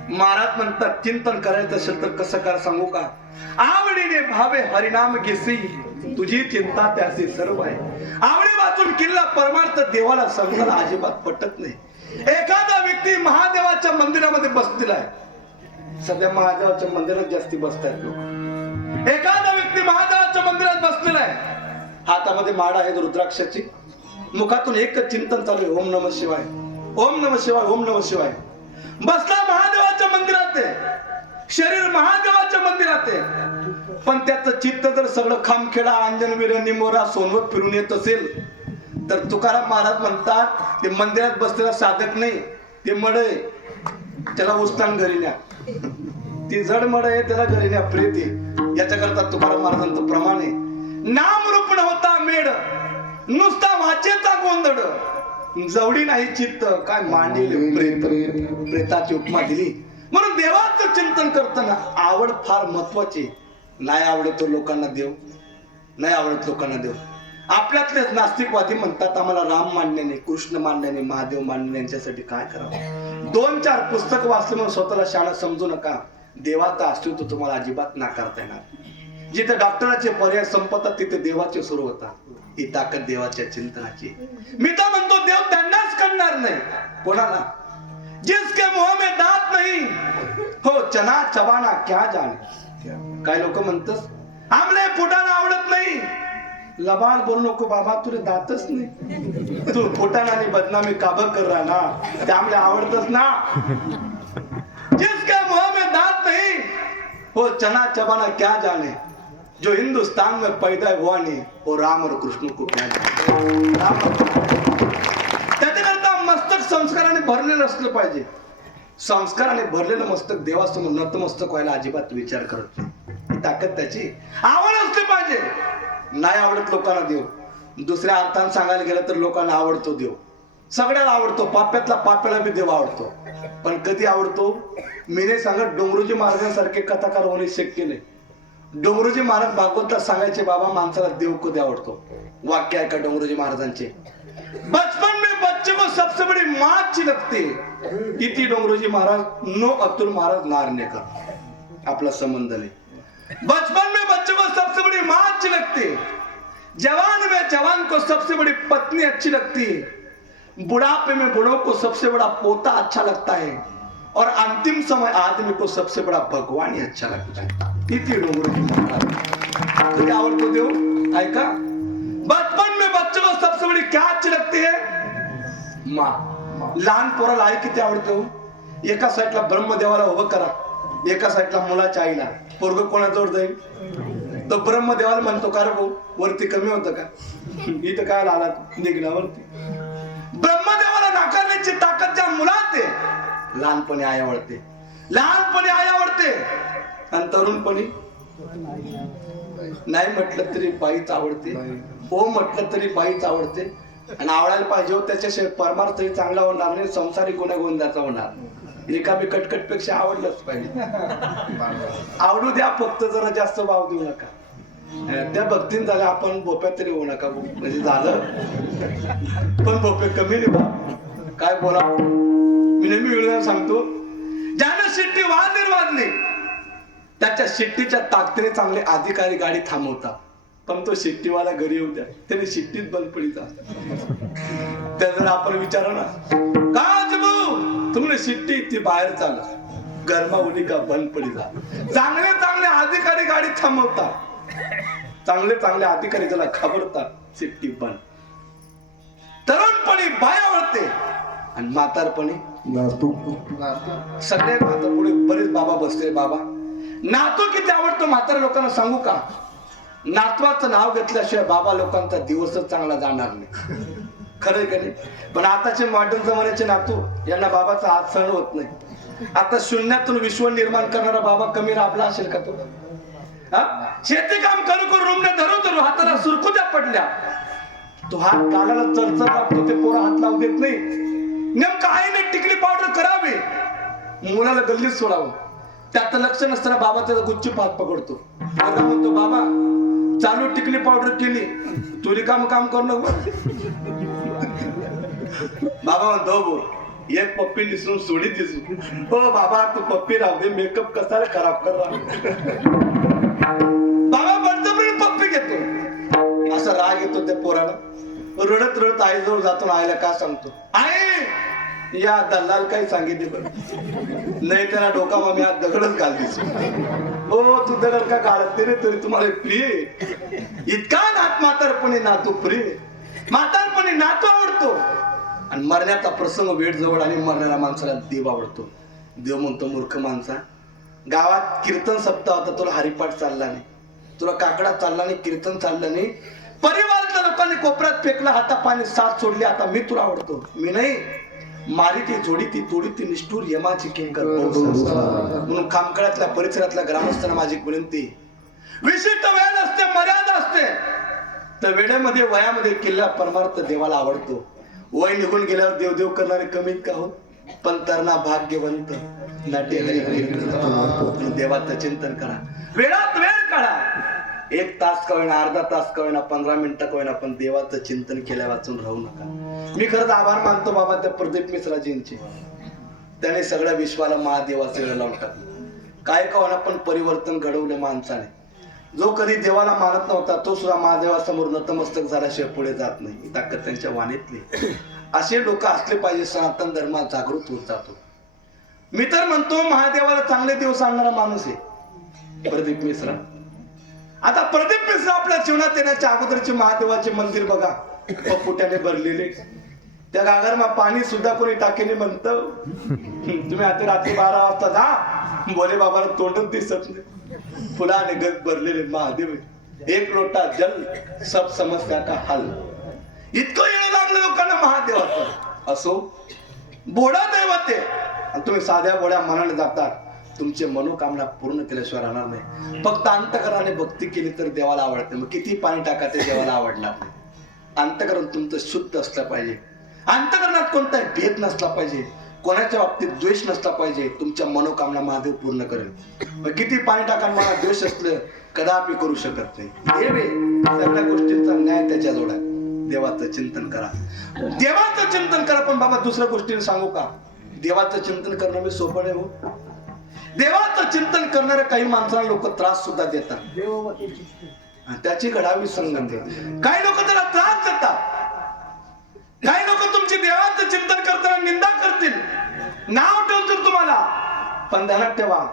महाराज म्हणतात चिंतन करायचं असेल तर कसं करा सांगू का? आवडीने भावे हरिनाम घेसी, तुझी चिंता त्याचे सर्व आहे. आवडी वाचून किल्ला परमार्थ देवाला समजायला अजिबात पटत नाही. एखादा व्यक्ती महादेवाच्या मंदिरामध्ये बसलेला आहे, सध्या महादेवाच्या मंदिरात जास्ती बसतायत लोक. एखादा व्यक्ती महादेवाच्या मंदिरात बसलेला आहे, हातामध्ये माळ आहे रुद्राक्षाची, मुखातून एकच चिंतन चालू आहे, ओम नमः शिवाय, ओम नमः शिवाय, ओम नमः शिवाय. बसला महादेवाच्या मंदिरात आहे, शरीर महादेवाच्या मंदिरात आहे, पण त्याचं चित्त जर सगळं खामखेडा अंजन विरण निमोरा सोनवत फिरून येत असेल तर तुकाराम महाराज म्हणतात ते मंदिरात बसलेला साधक नाही, ते मड आहे, त्याला उस्तान घरी न्या. ती जड मड आहे, त्याला घरी न्या, प्रेत आहे. याच्या करता तुकाराम महाराजांचं प्रमाण आहे, नाम रूप नव्हता मेड, नुसता वाचेचा गोंधळ, जवडी नाही चित्त, काय मांडील प्रेत. प्रेताची उपमा दिली. म्हणून देवाचं चिंतन करताना आवड फार महत्वाची. नाही आवडतो लोकांना देव, नाही आवडत लोकांना देव. आपल्यातलेच नास्तिकवादी म्हणतात आम्हाला राम मांडण्याने, कृष्ण मांडण्याने, महादेव मांडण्याने यांच्यासाठी काय करावं? 2-4 पुस्तक वाचले म्हणून स्वतःला शाळा समजू नका. देवाचा अस्तित्व तुम्हाला अजिबात नाकारता येणार. जिथे डॉक्टराचे पर्याय संपतात तिथे देवाचे सुरू होतात. ही ताकद देवाच्या चिंतनाची. मी तर म्हणतो देव त्यांनाच करणार नाही, कोणाला? जिसके मुंह में दात नहीं हो चना चबाना क्या जाने. काय लोक म्हणतात आमले फुटाणा आवडत नाही. लबाड बोल नको बाबा, तुला दातच नाही, तू फुटाणा आणि बदनामी काब कर रहा ना, त्यामुळे आवडतच ना. जिसके मुंह में दात नहीं हो चना चबाना क्या जाने. जो हिंदुस्तान में पैदा हुआ नहीं वो राम और कृष्ण को क्या त्याच्याकरता मस्तक संस्काराने भरलेलं असलं पाहिजे. संस्काराने भरलेलं मस्तक देवासमोर नतमस्तक व्हायला अजिबात विचार करत नाही. ताकद त्याची आवड असली पाहिजे. नाही आवडत लोकांना देव. दुसऱ्या अर्थाने सांगायला गेलं तर लोकांना आवडतो देव. सगळ्याला आवडतो. पाप्यातला पाप्याला बी देव आवडतो. पण कधी आवडतो? मी नाही सांगत डोंगरूजी महाराजांसारखे कथाकार होणे शक्य नाही. डोंगरूजी महाराज भागवतात सांगायचे बाबा माणसाला देव कधी आवडतो. वाक्य आहे का डोंगरूजी महाराजांचे? बचपन में बच्चे को सबसे बड़ी माँ अच्छी लगती है. इति डोंगरूजी महाराज नो अतुल महाराज नारनेकर आपला संबंध नाही. बचपन में बच्चे को सबसे बड़ी माँ अच्छी लगती है. जवान में जवान को सबसे बड़ी पत्नी अच्छी लगती है. बुढ़ापे में बूढ़ों को सबसे बड़ा पोता अच्छा लगता है. और अंतिम समय आदमी को सबसे बड़ा भगवान ही अच्छा लगता है. इति डोंगरूजी महाराज. कधी आवडतो देव ऐका. बचपन में बच्चों को सबसे बड़ी क्या अच्छी लगती है? माँ. लहान पोराला आई किती आवडते हो? एका साईडला ब्रह्मदेवाला उभं करा, एका साईडला मुलाच्या आईला. पोरग कोणाजवळ जाईल? तो ब्रह्मदेवाला म्हणतो का रे भाऊ वरती कमी होतं का? इथं काय आला निघण्यावरती. ब्रह्मदेवाला नाकारण्याची ताकद ज्या मुलात आहे. लहानपणी आई आवडते, लहानपणी आई आवडते. आणि तरुणपणी नाही म्हटलं तरी बाईच आवडते. हो म्हटलं तरी बाईच आवडते. आणि आवडायला पाहिजे हो. त्याच्याशिवाय परमार्थही चांगला होणार नाही, संसारिक गुन्हा होणार. रिकामी कटकट पेक्षा आवडलंच पाहिजे. आवडू द्या फक्त, जरा जास्त भाव देऊ नका. त्या भक्तीन झाल्या आपण भोप्यात तरी होऊ नका. म्हणजे झालं पण भोपे कमी नाही बा. काय बोला मी नेहमी वेळेला सांगतो, ज्यानं शिट्टी वाजली त्याच्या शिट्टीच्या ताकदीने चांगले अधिकारी गाडी थांबवतात. पण तो शिट्टीवाला घरी येऊ द्या, त्याने शिट्टीत बंद पडी जा. त्या जर आपण विचारू ना का जबू तुमने शिट्टी ती बाहेर चालत गरमा उडी का बंद पडी जा. चांगले चांगले अधिकारी गाडी थांबवतात. चांगले चांगले अधिकारी त्याला खबरतात. शिट्टी बंद. तरुणपणी बाय आवडते आणि म्हातारपणी सगळ्यात आता पुढे बरेच बाबा बसले. बाबा नातू किती आवडतो म्हाताऱ्या लोकांना सांगू का? नातवाचं नाव घेतल्याशिवाय बाबा लोकांचा दिवसच चांगला जाणार नाही. खरंय का नाही? पण आताचे मॉडर्न जमान्याचे नातू यांना बाबाचा हात सहन होत नाही. आता शून्यातून विश्व निर्माण करणारा बाबा कमी राबला असेल का तो? शेती काम करू करू रूमने धरू हाताला सुरकुत्या पडल्या. तो हात गालाला चरचर लागतो, ते पोरं हात लावू देत नाही. नेमकं आईने टिकली पावडर करावी, मुलाला गल्लीत सोडावं. त्यात लक्ष नसताना बाबा त्याचा गुच्ची पात पकडतो. आता म्हणतो बाबा चालू टिकली पावडर केली, तू रिकाम काम करू नको. बाबा म्हणतो हो एक पप्पी दिसून सोडी दिसू. हो बाबा तू पप्पी राहू दे, मेकअप कसा खराब कर. बाबा बळजबरीने पप्पी घेतो. असा राग येतो त्या पोराला. रडत रडत आईजवळ जातो. आईला काय सांगतो? आई या दल्लाल काही सांगितले बरं नाही, त्याला डोका मग आज दगडच घाल दिसू. हो तू दगड का काढत रे, तरी तुम्हाला प्रिय इतका नात म्हातारपणी नातू प्रिय. म्हातारपणी नातू आवडतो. आणि मरण्याचा प्रसंग वेळ जवळ आणि मरणाऱ्या माणसाला देव आवडतो. देव म्हणतो मूर्ख माणसा, गावात कीर्तन सप्ताह होता, तुला हरिपाठ चालला नाही, तुला काकडा चालला नाही, कीर्तन चाललं नाही. परिवारातल्या लोकांनी कोपऱ्यात फेकला, हाता पाणी साथ सोडली. आता मी तुला आवडतो. मी नाही मारी ती जोडी ती तोडी ती निष्ठूर यमाची किंकर. म्हणून खामखळ्यातल्या परिसरातल्या ग्रामस्थांना माझी विनंती, विशिष्ट वेळ असते, मर्यादा असते. तर वेळेमध्ये वयामध्ये केलेला परमार्थ देवाला आवडतो. वय निघून गेल्यावर देवदेव करणारे कमीत का होत, पण तरणा भाग्यवंत देवाचं चिंतन करा. वेळात वेळ काढा. 1 तास का होईना, अर्धा तास का होईना, 15 मिनिटं का होईना, पण देवाचं चिंतन केल्या वाचून राहू नका. मी खरंच आभार मानतो बाबा त्या प्रदीप मिश्राजींचे. त्याने सगळ्या विश्वाला महादेवाचे वेळ लावून टाकले. काय का होईना पण परिवर्तन घडवले माणसाने. जो कधी देवाला मानत नव्हता तो सुद्धा महादेवासमोर नतमस्तक झाल्याशिवाय पुढे जात नाही. ही ताकद त्यांच्या वाणीतली. असे लोक असले पाहिजे, सनातन धर्मात जागृत होत जातो. मी तर म्हणतो महादेवाला चांगले दिवस आणणारा माणूस आहे प्रदीप मिश्रा. आता प्रदीप मिश्रा आपल्या जीवनात येण्याच्या अगोदरचे महादेवाचे मंदिर बघा, पपुट्याने भरलेले. त्या गागरमा पाणी सुद्धा कोणी टाकेने म्हणतं. तुम्ही आता रात्री 12 वाजता जा, बोले बाबाला तोंडच दिसत नाही. फुलाने गज भरलेले महादेव, एक लोटा जल सब समस्या का हल. इतकं येणं लागलं लोकांना महादेवाचं. असो, बोडा दैवत आहे आणि तुम्ही साध्या बोड्या मनाने जातात, तुमचे मनोकामना पूर्ण केल्याशिवाय राहणार नाही. फक्त अंतकरणाने भक्ती केली तर देवाला आवडते. मग किती पाणी टाका ते देवाला आवडणार नाही. अंतकरण तुमचं शुद्ध असलं पाहिजे. अंतकरणात कोणताही भेद नसला पाहिजे, कोणाच्या बाबतीत द्वेष नसला पाहिजे. तुमच्या मनोकामना महादेव पूर्ण करेल. मग किती पाणी टाका मला द्वेष असलं कदापि करू शकत नाही. देव आहे, सगळ्या गोष्टींचा न्याय त्याच्याजवळ आहे. देवाचं चिंतन करा, देवाचं चिंतन करा. पण बाबा दुसऱ्या गोष्टीने सांगू का, देवाचं चिंतन करणं मी सोपं नाही हो. देवाचं चिंतन करणाऱ्या काही माणसाला लोक त्रास सुद्धा देतात. त्याची घडावी संगत आहे. काही लोक त्याला त्रास देतात. काही लोक तुमची देवाचं चिंतन करताना निंदा करतील, नाव ठेवतील तुम्हाला. पण ध्यानात ठेवा,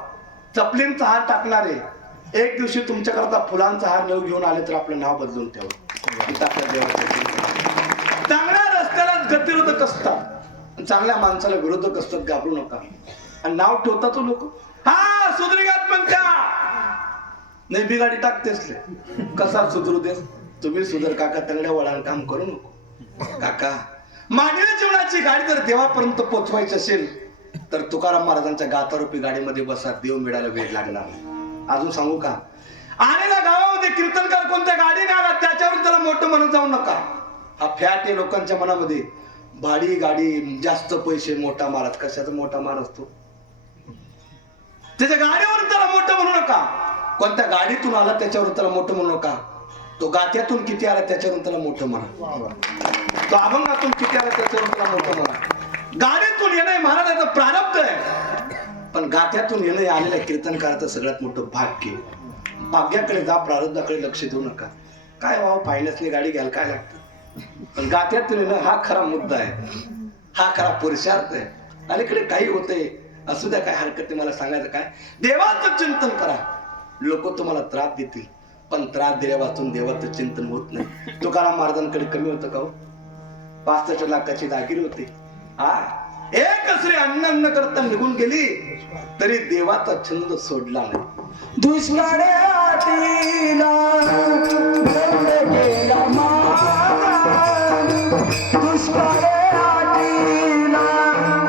चपलींचा हार टाकणारे एक दिवशी तुमच्याकरता फुलांचा हार न घेऊन आले तर आपलं नाव बदलून ठेवा. चांगल्या रस्त्यालाच गतिरोधक असतात, चांगल्या माणसाला विरोधक असतात. घाबरू नका. आणि नाव ठेवतात तो लोक, हा सुधरीगात म्हणता नाही, बिगाडी टाकतेस. कसा सुधरू देस? तुम्ही सुधर काका, तंगड्या वळण काम करू नको. काका, मानवी जीवनाची गाडी जर देवापर्यंत पोहोचवायची असेल तर तुकाराम महाराजांच्या गाथारूपी गाडीमध्ये बसा, देव मिळायला वेळ लागणार नाही. अजून सांगू का, आलेल्या गावामध्ये कीर्तनकार कोणत्या गाडीने आला त्याच्यावर त्याला मोठं म्हणत जाऊ नका. हा फॅट आहे लोकांच्या मनामध्ये. भाडी गाडी, जास्त पैसे, मोठा महाराज. कशाचा मोठा महाराज तो? त्याच्या गाडीवर त्याला मोठं म्हणू नका. कोणत्या गाडीतून आला त्याच्यावर त्याला मोठं म्हणू नका. तो गात्यातून किती आला त्याच्यावरून त्याला मोठं म्हणा. तो अभंगातून किती आला त्याच्यावरून त्याला मोठं म्हणा. गाडीतून येणं महाराजाचं प्रारब्ध आहे, पण गात्यातून येणं आलेल्या कीर्तनकाराचं सगळ्यात मोठं भाग्य. भाग्याकडे जा, प्रारब्धाकडे लक्ष देऊ नका. काय व्हावं, फायनान्सने गाडी घ्यायला काय लागतं, पण गात्यातून येणं हा खरा मुद्दा आहे, हा खरा पुरुषार्थ आहे. अलीकडे काही होतंय असू द्या, काय हरकत नाही. मला सांगायचं काय, देवाचं चिंतन करा. लोक तुम्हाला त्रास देतील, पण त्रास दिल्यापासून देवाचं चिंतन होत नाही. तुकाराम महाराजांकडे कमी होतं का हो? 65 लाखाची जागीर होती. हा, एक श्री अन्न करता निघून गेली तरी देवाचा छंद सोडला नाही. दुष्काळातीला द्रव्य गेला मागा, दुष्काळातीला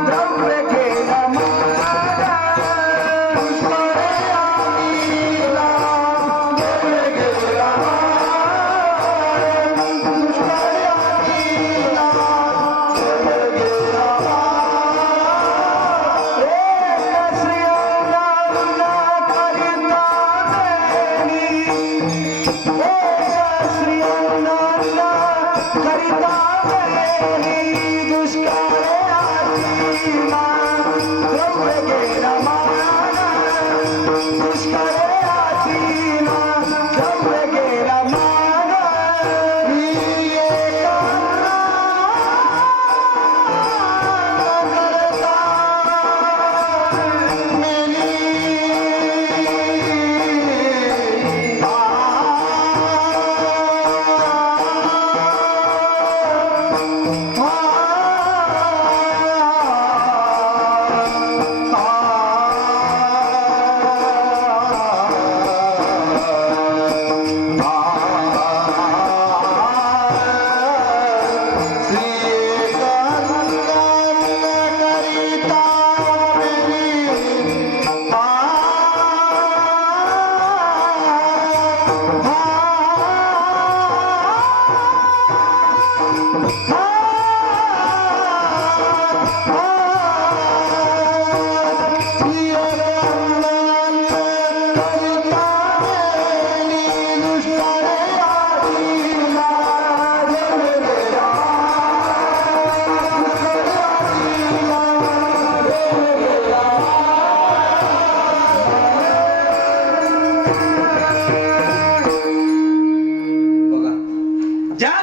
द्रव्य गेला मागा, दुष्काळातीला द्रव्य गेला मागा, दुष्काळातीला द्रव्य गेला मागा.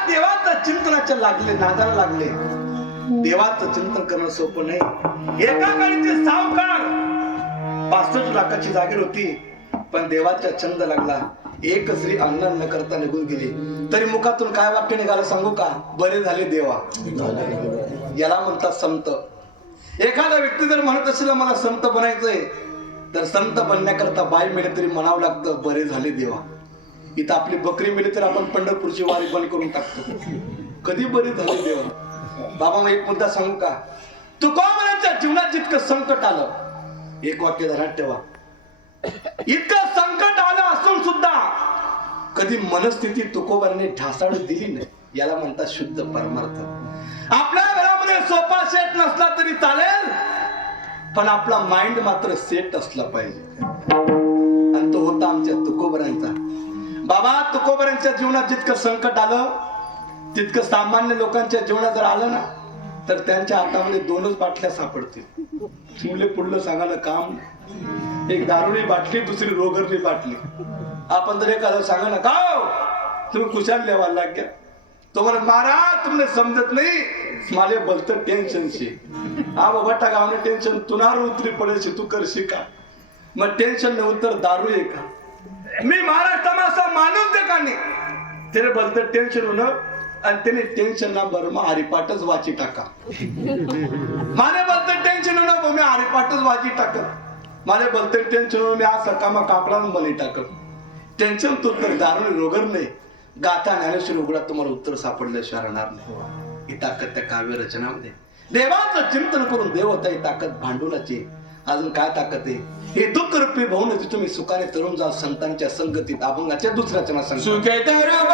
श्री लागले, नादाला लागले. देवाचं चिंतन करणं सोपं नाही. एका गाडीचे सावकार 65 लाखाची जागीर होती, पण देवाचा छंद लागला. एक श्री अन्न न करता निघून गेली तरी मुखातून काय वाक्य निघालं सांगू का, बरे झाले देवा. याला म्हणतात संत. एखादा व्यक्ती जर म्हणत असेल मला संत बनायचंय, तर संत बनण्याकरता बाई मिळेल तरी म्हणावं लागतं बरे झाले देवा. इथं आपली बकरी मिळेल तर आपण पंढरपूरची वारी बंद करून टाकतो. कधी बरे झाले देवा. बाबा मग एक मुद्दा सांगू का? तुकोबरांच्या जीवनात जितकं संकट आलं, एक वाक्य ध्यानात ठेवा, इतकं संकट आलं असून सुद्धा कधी मनस्थिती तुकोबरांनी ढासाळू दिली नाही. याला म्हणतात शुद्ध परमार्थ. आपल्या घरामध्ये सोफा सेट नसला तरी चालेल, पण आपला माइंड मात्र सेट असला पाहिजे. आणि तो होता आमच्या तुकोबरांचा. बाबा तुकोबरांच्या जीवनात जितकं संकट आलं, तितकं सामान्य लोकांच्या जीवनात जर आलं ना, तर त्यांच्या हातामध्ये 2च बाटल्या सापडतील. मुले पुढलं सांगायला काम, एक दारुणी बाटली, दुसरी रोगरली बाटली. आपण जर एखादं सांगा ना, का तुम्ही कुशाल लेवायला लाग गया, तो म्हणा महाराज तुमने समजत नहीं, माले बोलतं टेन्शन शे. हा बाबा गावने टेन्शन तुनार उतरी पडे शे, तू करशी का? मग टेन्शन न उत्तर दारू आहे का? मी महाराष्ट्रात असा माणूस दे का नाही, त्याने बोलतं टेन्शन होणं, आणि त्याने टेन्शन ना बरं मग हरिपाठच वाची टाका. माने बोलतं टेन्शन होणं, मी हरिपाठच वाची टाकत. माने बोलतं टेन्शन होणं, मी आज सकामा कापडा बनी टाकत. टेन्शन तो तर दारू रोगर नाही. गाथा ज्ञानेश्वर उघडा तुम्हाला उत्तर सापडल्याशिवाय राहणार नाही. ही ताकद त्या काव्य रचनामध्ये. देवाचं चिंतन करून देव होता ही ताकद भांडुलाची. अजून काय ताकद आहे? हे दुःख रूपी भाऊन तुम्ही सुखाने तरुण जा संतांच्या संगतीत. अभंगाच्या दुसऱ्या रचना सुखे तरुण सुखे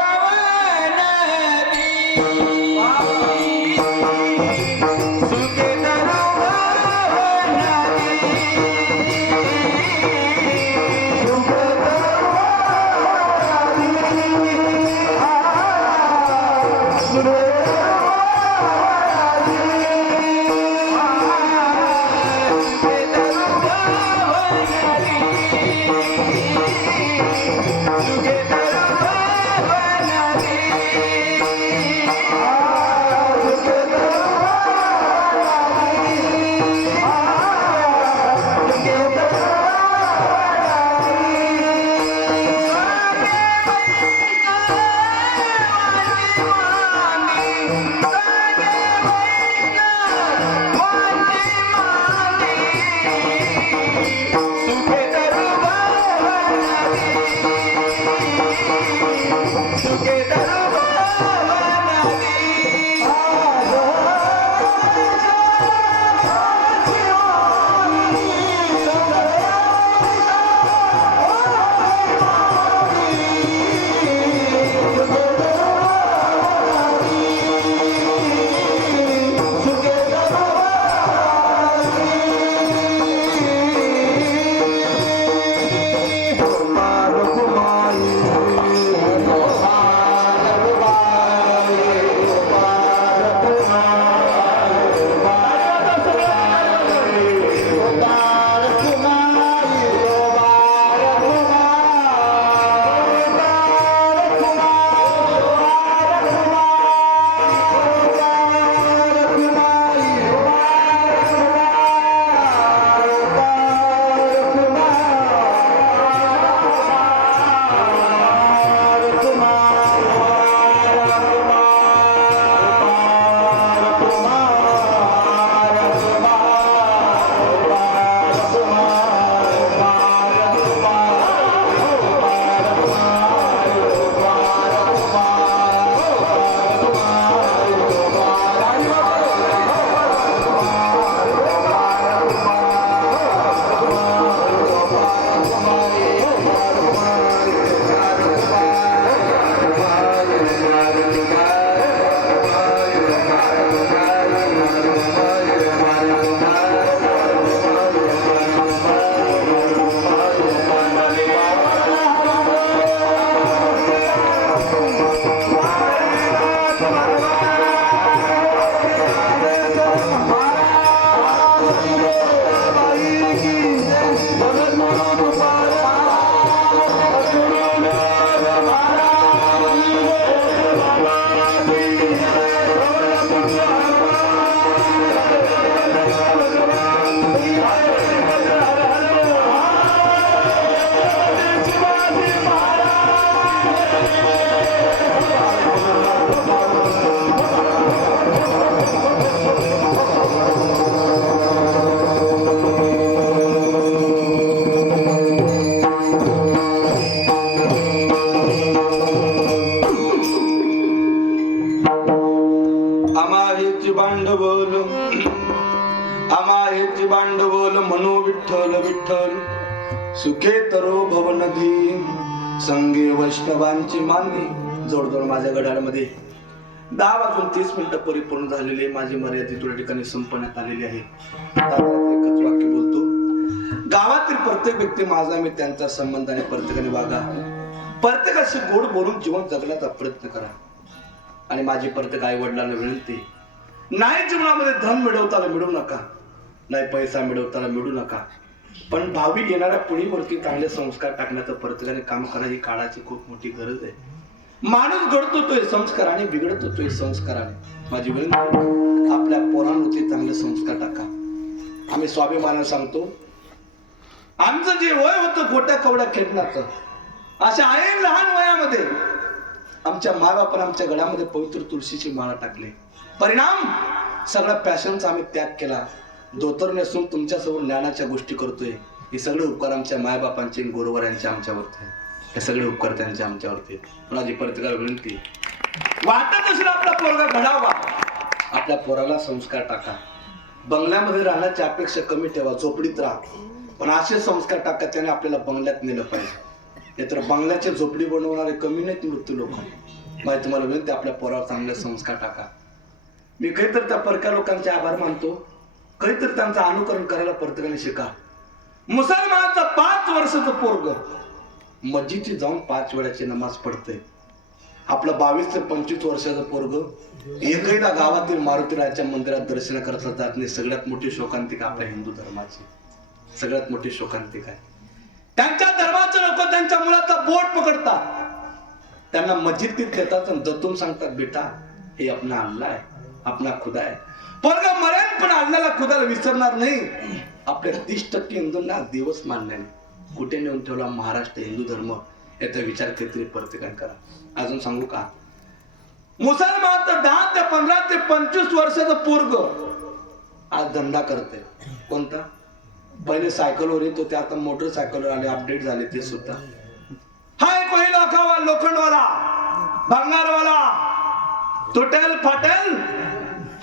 बोल मनो विठ्ठल विठ्ठल सुखे तरो भवनधी संगे वैष्णवांची मानली. जोडजोड माझ्या घड्याळमध्ये 10:30 परिपूर्ण झालेली आहे. माझी मर्यादा तुझ्या ठिकाणी संपण्यात आलेली आहे. एकच वाक्य बोलतो, गावातील प्रत्येक व्यक्ती माझा मी त्यांचा संबंधाने प्रत्येकाने वागा, प्रत्येकाशी गोड बोलून जीवन जगण्याचा प्रयत्न करा. आणि माझी प्रत्येक आई वडिलांना विनंती, नाही जीवनामध्ये धन मिळवताना मिळवू नका, नाही पैसा मिळवताना मिळू नका, पण भावी येणाऱ्या पिढीवरती चांगले संस्कार टाकण्याचं प्रत्येकाने काम करा. ही काळाची खूप मोठी गरज आहे. माणूस घडतो तोय संस्काराने, बिघडतो तोय संस्काराने. माझी विनंती, आपल्या पोरांवरती चांगले संस्कार टाका. आम्ही स्वाभिमानाने सांगतो, आमचं जे वय होतं गोट्या कवड्या खेळण्याचं, अशा ऐन लहान वयामध्ये आमच्या मायबापाने आमच्या गळ्यामध्ये पवित्र तुळशीची माळा टाकली. परिणाम, सगळ्या पॅशनचा आम्ही त्याग केला. धोतर नेसून तुमच्यासमोर ज्ञानाच्या गोष्टी करतोय. हे सगळे उपकार आमच्या मायबापांचे, गुरुवर यांचे आमच्यावरती आहे. हे सगळे उपकार त्यांचे आमच्यावरती आहेत. माझी प्रत्येकाला विनंती, वाटत असेल आपला पोरगा घडावा, आपल्या पोराला संस्कार टाका. बंगल्यामध्ये राहण्याची अपेक्षा कमी ठेवा, झोपडीत राहा, पण असे संस्कार टाका त्याने आपल्याला बंगल्यात नेलं पाहिजे. नाहीतर बंगल्याची झोपडी बनवणारे कमी नाहीत मृत्यू लोक. माझी तुम्हाला विनंती, आपल्या पोरावर चांगले संस्कार टाका. मी काहीतरी त्या परक्या लोकांचे आभार मानतो, काहीतरी त्यांचं अनुकरण करायला प्रत्येकाने शिका. मुसलमानाचं 5 वर्षाचं पोरग मस्जिदची जाऊन 5 वेळाची नमाज पडते. आपलं 22 ते 25 वर्षाचं पोरग एकहीदा गावातील मारुतीराजाच्या मंदिरात दर्शन करता जात नाही. सगळ्यात मोठी शोकांतिका आपल्या हिंदू धर्माची, सगळ्यात मोठी शोकांतिका आहे. त्यांच्या धर्माचे लोक त्यांच्या मुलाचा बोट पकडतात, त्यांना मस्जिदीत देतात आणि दतून सांगतात, बेटा हे आपला अल्लाह आहे, आपला खुदा आहे. पोरगा मरेल पण अल्लाहला खुदाला विसरणार नाही. आपल्या 30% हिंदूंना दिवस मानले नाही. कुठे नेऊन ठेवला महाराष्ट्र हिंदू धर्म, याचा विचार काहीतरी प्रत्येकाने करा. अजून सांगू का, मुसलमानाचं 10 ते 15 ते 25 वर्षाचं पोरग आज धंदा करते. कोणता? पहिले सायकलवर येत होते, आता मोटरसायकलवर आले, अपडेट झाले ते सुद्धा. हा एक होईल लोखंडवाला, भंगारवाला, तुटेल फाटेल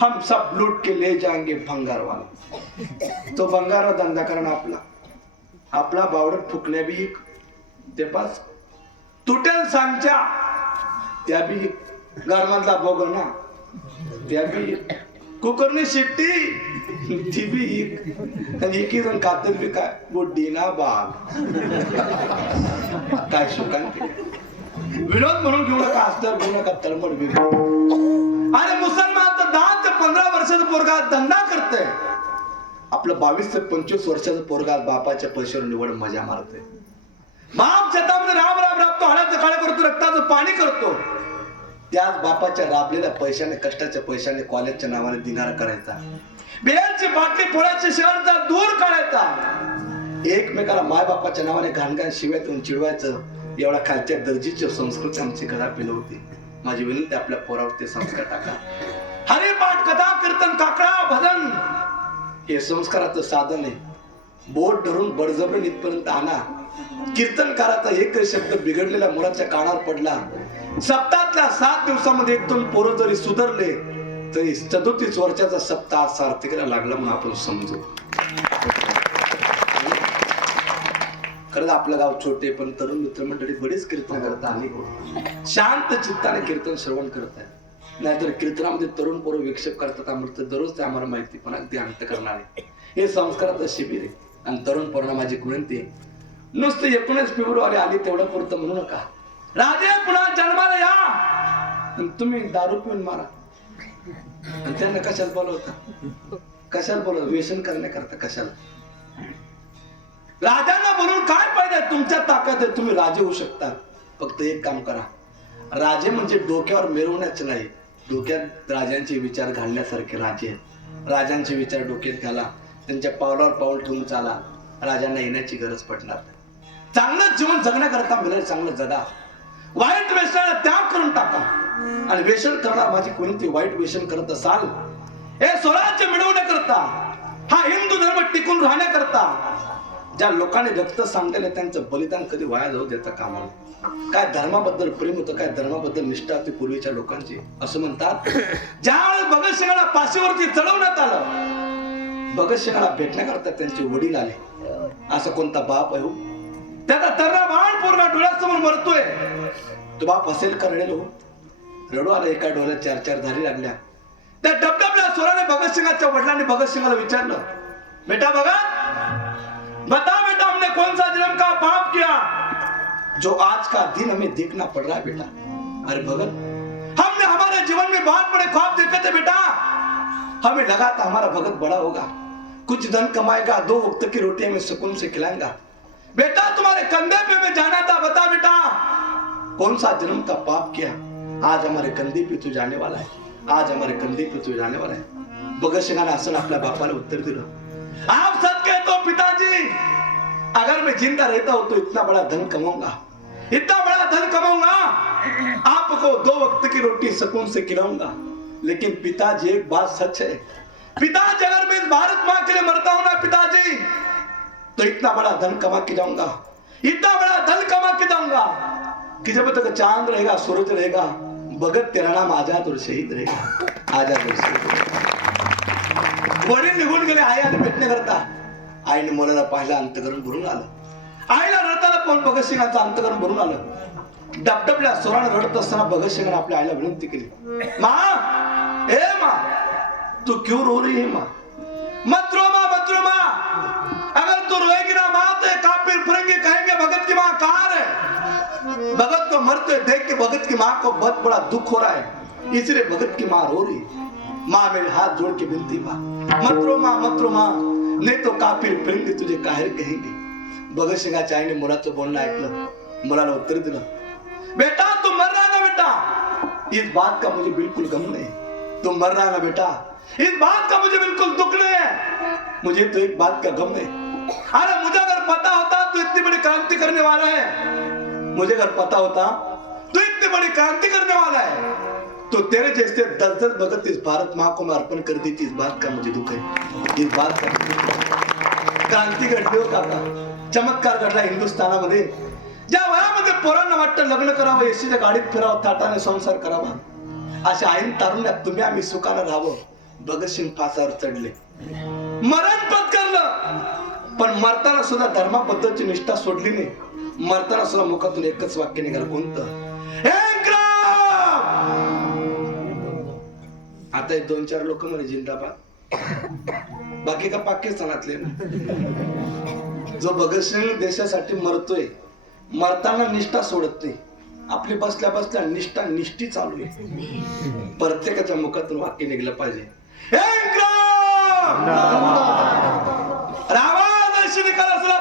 हम सब लूट के ले जाएंगे भंगारवाला. तो भंगार धंदा करणार आपला, आपला बावडत फुकण्या बी एक, ते पास तुटेल सांच्या त्या बी एक, घरमधला बोगना त्या बी एक, कुकरनी शिट्टी ती बी एक, आणि एकी जण कातर बी काय बुड्डी ना बाग. काय सुकांत विनोद म्हणून घेऊ नका, अस्तर घेऊ नका, तळमळ बी. आणि मुसलमानचं 10 ते 15 वर्षाचं पोरगा धंदा करतंय. आपलं 22 ते 25 वर्षाचं पोरगा बापाच्या पैशावर निवड मजा मारते. बाप शेतामध्ये राब राब राबतो, हळाचं काळे करतो, रक्ताचं पाणी करतो. त्याच बापाच्या राबलेल्या पैशाने, कष्टाच्या पैशाने कॉलेजच्या नावाने दिनारा करायचा, बिळाची बाटली पोळ्याच्या शहरचा दूर काढायचा, एकमेकाला माय बापाच्या नावाने घाणघाण शिव्या देऊन चिडवायचं. एवढा खालच्या दर्जाची संस्कृती आमची घरात होती. माझी विनंती, आपल्या पोरावर ते संस्कार टाका. हरिपाठ, कथा, कीर्तन, काकडा, भजन हे संस्काराचं साधन आहे. बोट धरून बळजबरीने इथपर्यंत आणा. कीर्तनकाराचा एक शब्द बिघडलेल्या मुलाच्या कानावर पडला, सप्ताहातल्या 7 दिवसामध्ये 1-2 पोरं जरी सुधारले तरी 34 वर्षाचा सप्ताह सार्थकीला लागला म्हणून आपण समजू. खरंच आपलं गाव छोटे, पण तरुण मित्रमंडळी बरेच कीर्तन करतात आणि शांत चित्ताने कीर्तन श्रवण करतात. नाहीतर कीर्तनामध्ये तरुण पोरं विक्षेप करतात, आम्हाला दररोज ते आम्हाला माहिती, पण अगदी अंत करणारे. हे संस्काराचं शिबिर आहे. आणि तरुण पोरांना माझी विनंती, नुसतं 19 फेब्रुवारी आली तेवढं पुरतं म्हणू नका. राजे पुन्हा जन्माला या, तुम्ही दारू पिऊन मारा. आणि त्यांना कशाला बोलवता, कशाला बोलवता? व्यसन करण्याकरता कशाला? राजांना बोलून काय फायदा? तुमच्या ताकद आहे, तुम्ही राजे होऊ शकता. फक्त एक काम करा, राजे म्हणजे डोक्यावर मिरवण्याचे नाही, डोक्यात राजांचे विचार घालण्यासारखे राजे आहेत. राजांचे विचार डोक्यात घाला, त्यांच्या पावलावर पाऊल ठेवून चाला, राजांना येण्याची गरज पडणार नाही. चांगलं जीवन जगण्याकरता मिळेल, चांगलं जगा. वाईट व्यसनाला त्याग करून टाका. आणि व्यसन करणार माझी कोणती वाईट व्यसन करत असाल, हे स्वराज्य मिळवण्याकरता, हा हिंदू धर्म टिकून राहण्याकरता ज्या लोकांनी रक्त सांडलेलं त्यांचं बलिदान कधी वाया जाऊ देता कामा नये. काय धर्माबद्दल प्रेम होतं, काय धर्माबद्दल निष्ठा होती पूर्वीच्या लोकांची. असं म्हणतात, ज्यावेळेस भगतसिंगाला फाशीवरती चढवण्यात आलं, भगतसिंगाला भेटण्याकरता त्यांचे वडील आले. असा कोणता बाप आहे हो? त्याचा तर्रा बाण पोरगा डोळ्यासमोर मरतोय. तो बाप हसेल का रडेल हो? रडू आला. एका डोळ्यात 4-4 धारी लागल्या. त्या डबडबल्या स्वराने भगतसिंगाच्या वडिलांनी भगतसिंगाला विचारलं, बेटा भगत, बता बेटा हमने कौन सा जन्म का पाप किया जो आज का दिन हमें देखना पड़ रहा है बेटा? अरे भगत, हमने हमारे जीवन में बहुत बड़े ख्वाब देखे थे बेटा. हमें लगा था हमारा भगत बड़ा होगा, कुछ धन कमाएगा, 2 वक्त की रोटी हमें सुकून से खिलाएगा. बेटा तुम्हारे कंधे पे मैं जाना था, बता बेटा कौन सा जन्म का पाप किया आज हमारे कंधे पे तू जाने वाला है, आज हमारे कंधे पे तू जाने वाला है. भगत सिंगाने असं आपल्या बापाला उत्तर दिलं, आप सच कहते हो पिताजी, अगर मैं जिंदा रहता हूं तो इतना बड़ा धन कमाऊंगा, इतना बड़ा धन कमाऊंगा, आपको 2 वक्त की रोटी सुकून से खिलाऊंगा. लेकिन पिताजी एक बात सच है, पिताजी अगर मैं इस भारत माँ के लिए मरता हूं ना पिताजी, तो इतना बड़ा धन कमा के जाऊंगा, इतना बड़ा धन कमा के जाऊंगा कि जब तक चांद रहेगा, सूरज रहेगा, भगत तेरा नाम आजाद और शहीद रहेगा, आजाद और शहीद. वडील निघून गेले. आई आली भेटण्याकरता. आईने मुलाला पाहिलं, अंतकरण भरून आलं. आईला रडताना कोण भगतसिंगाचं अंतकरण भरून आलं. डबडबल्या स्वराने रडत असताना भगतसिंगाने आपल्या आईला विनंती केली, माँ, ए माँ, तू क्यों रो रही है माँ? मत रो माँ, मत रो माँ. अगर तू रोएगी ना माँ तो काफिर फिरेंगे, कहेंगे भगत की माँ कहाँ है? भगत को मरते देख के भगत की माँ को बहुत बड़ा दुख हो रहा है, इसलिए भगत की माँ रो रही. माँ मेरे हाथ जोड़ के विनती माँ, मत रो माँ, मत रो माँ, नहीं तो काफिर फिरेंगे, तुझे काहिर कहेंगे. भगतसिंगाच्या आईने मुलाचं बोलणं ऐकलं. मुलाला उत्तर दिलं, बेटा तुम मर रहा ना बेटा, इस बात का मुझे बिल्कुल गम नहीं. तुम मर रहा ना बेटा, इस बात का मुझे बिल्कुल दुख नहीं है, मुझे तो एक बात का गम है. अरे मुझे अगर पता होता तो इतनी बड़ी क्रांति करने वाला है, मुझे अगर पता होता तो इतनी बड़ी क्रांति करने वाला है, तो तेरे जैसे 10-10 भगत इस भारत माँ को मैं अर्पण कर दी थी. इस बात का मुझे दुख है, इस बात का. क्रांती घडली हो काका, चमत्कार घडला हिंदुस्थानामध्ये. ज्या वयामध्ये पोरांना वाटतं लग्न करावं, एसीच्या गाडीत फिरावं, थाटाने संसार करावा, अशा ऐन तारुण्यात तुम्ही आम्ही सुखानं राहावं, भगतसिंग फासावर चढले, मरण पत्करलं. पण मरताना सुद्धा धर्माबद्दलची निष्ठा सोडली नाही. मरताना सुद्धा मुखातून एकच वाक्य निघालं, कोणतं? आता 2-4 लोक म्हणे जिंदाबाद, बाकी का पाकिस्तानातले. जो भगतसिंग देशासाठी मरतोय, मरताना निष्ठा सोडत नाही. आपली बसल्या बसल्या निष्ठा निष्ठी चालू आहे. प्रत्येकाच्या मुखातून वाक्य निघलं पाहिजे,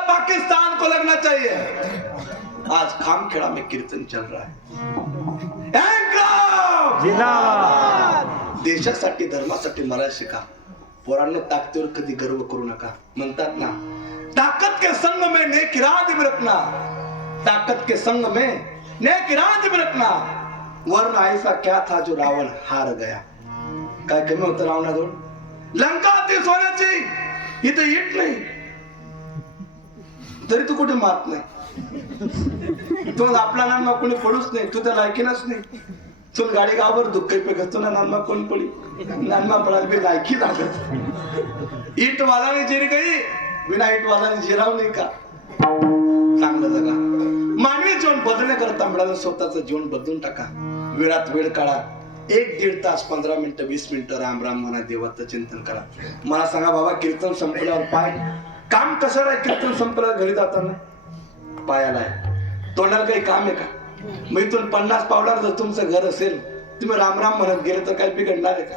पाकिस्तान को लगना चाहिए. आज खामखेड़ा में कीर्तन चल रहा है. देशासाठी धर्मासाठी मरायला शिका. पोरांनो ताकदीवर कधी गर्व करू नका. म्हणतात ना, ताकत के संग में नेक इरादे में रखना, ताकत के संग में नेक इरादे में रखना, वरना ऐसा क्या था जो रावण हार गया. काय कमी होतं रावणाजवळ? लंका ती सोन्याची, इथे इट नाही, तरी तू कुठे मात नाही. तो आपला नानमा कोणी पडूच नाही, तू त्या लायकीनच नाही. चल गाडी गावर दुःख पे घसतो ना, नानमा कोण पडी, नानमा पडायला बी लायकी लागत. इट वालाने जिरी गई, बिना इट वालाने जिराव नाही का. चांगलं जगा. मानवी जीवन बदलण्याकरता मिळालं, स्वतःचं जीवन बदलून टाका. वेळात वेळ काढा. 1-1.5 तास, 15 मिनिटं, 20 मिनिटं राम राम म्हणा, देवाचं चिंतन करा. मला सांगा बाबा, कीर्तन संपल्यावर पाय काम कसं आहे? कीर्तन संपल्यावर घरी जाताना पायाला आहे, तोंडाला काही काम आहे का? मग इथून 50 पावलावर जर तुमचं घर असेल, तुम्ही राम राम म्हणत गेले तर काही बिघडणार आहे का?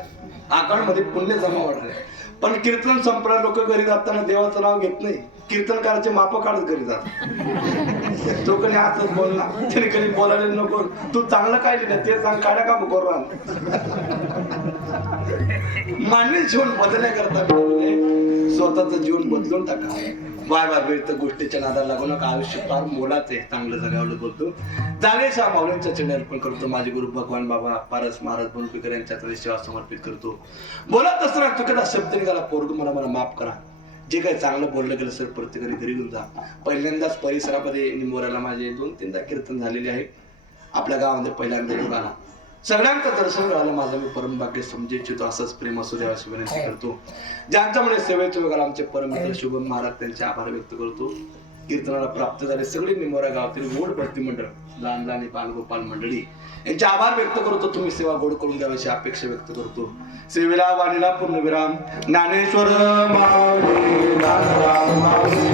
अकाउंट मध्ये पुण्य जमा होणार आहे. पण कीर्तन संपल्या लोक घरी जाताना देवाचं नाव घेत नाही, कीर्तनकाराचे माप काढत घरी जातात. तो कधी हातच बोलला, त्याने कधी बोलायला नको, तू चांगलं काय लिहिलं ते सांग, काढा का मग राम. मानवी जीवन बदलण्याकरता स्वतःचं जीवन बदलून टाका. वाय तर गोष्टीच्या नादाला लागू नका. आयुष्य फार मोलाचं आहे, चांगलं जगावलं बोलतो. जाणेशा माऊलींच्या चरणी अर्पण करतो. माझे गुरु भगवान बाबा पारस महाराज बनपीकर यांच्या सेवा समर्पित करतो. बोलत असताना चुकीचा शब्द निघाला, पोरग मला माफ करा. जे काही चांगलं बोललं गेलं सर प्रत्येकाने घरी घेऊन जा. पहिल्यांदाच परिसरामध्ये निंबोऱ्याला माझे 2-3दा कीर्तन झालेले आहे. आपल्या गावामध्ये पहिल्यांदा योग आला. सगळ्यांचं दर्शन मिळालं माझं मी परम भाग्य समजू इच्छितो. असंच प्रेम असू द्या अशी विनंती करतो. ज्यांच्यामुळे सेवेच्या वेळेला आमचे परममित्र शुभम महाराज त्यांचे आभार व्यक्त करतो. कीर्तनाला प्राप्त झाले सगळे निमोरा गावातील गोड भक्ती मंडळ, लहान लहान बालगोपाल मंडळी यांचे आभार व्यक्त करतो. तुम्ही सेवा गोड करून द्यावी अपेक्षा व्यक्त करतो. सेवेला वाणीला पूर्णविराम. ज्ञानेश्वर माऊली, ज्ञानराम माऊली.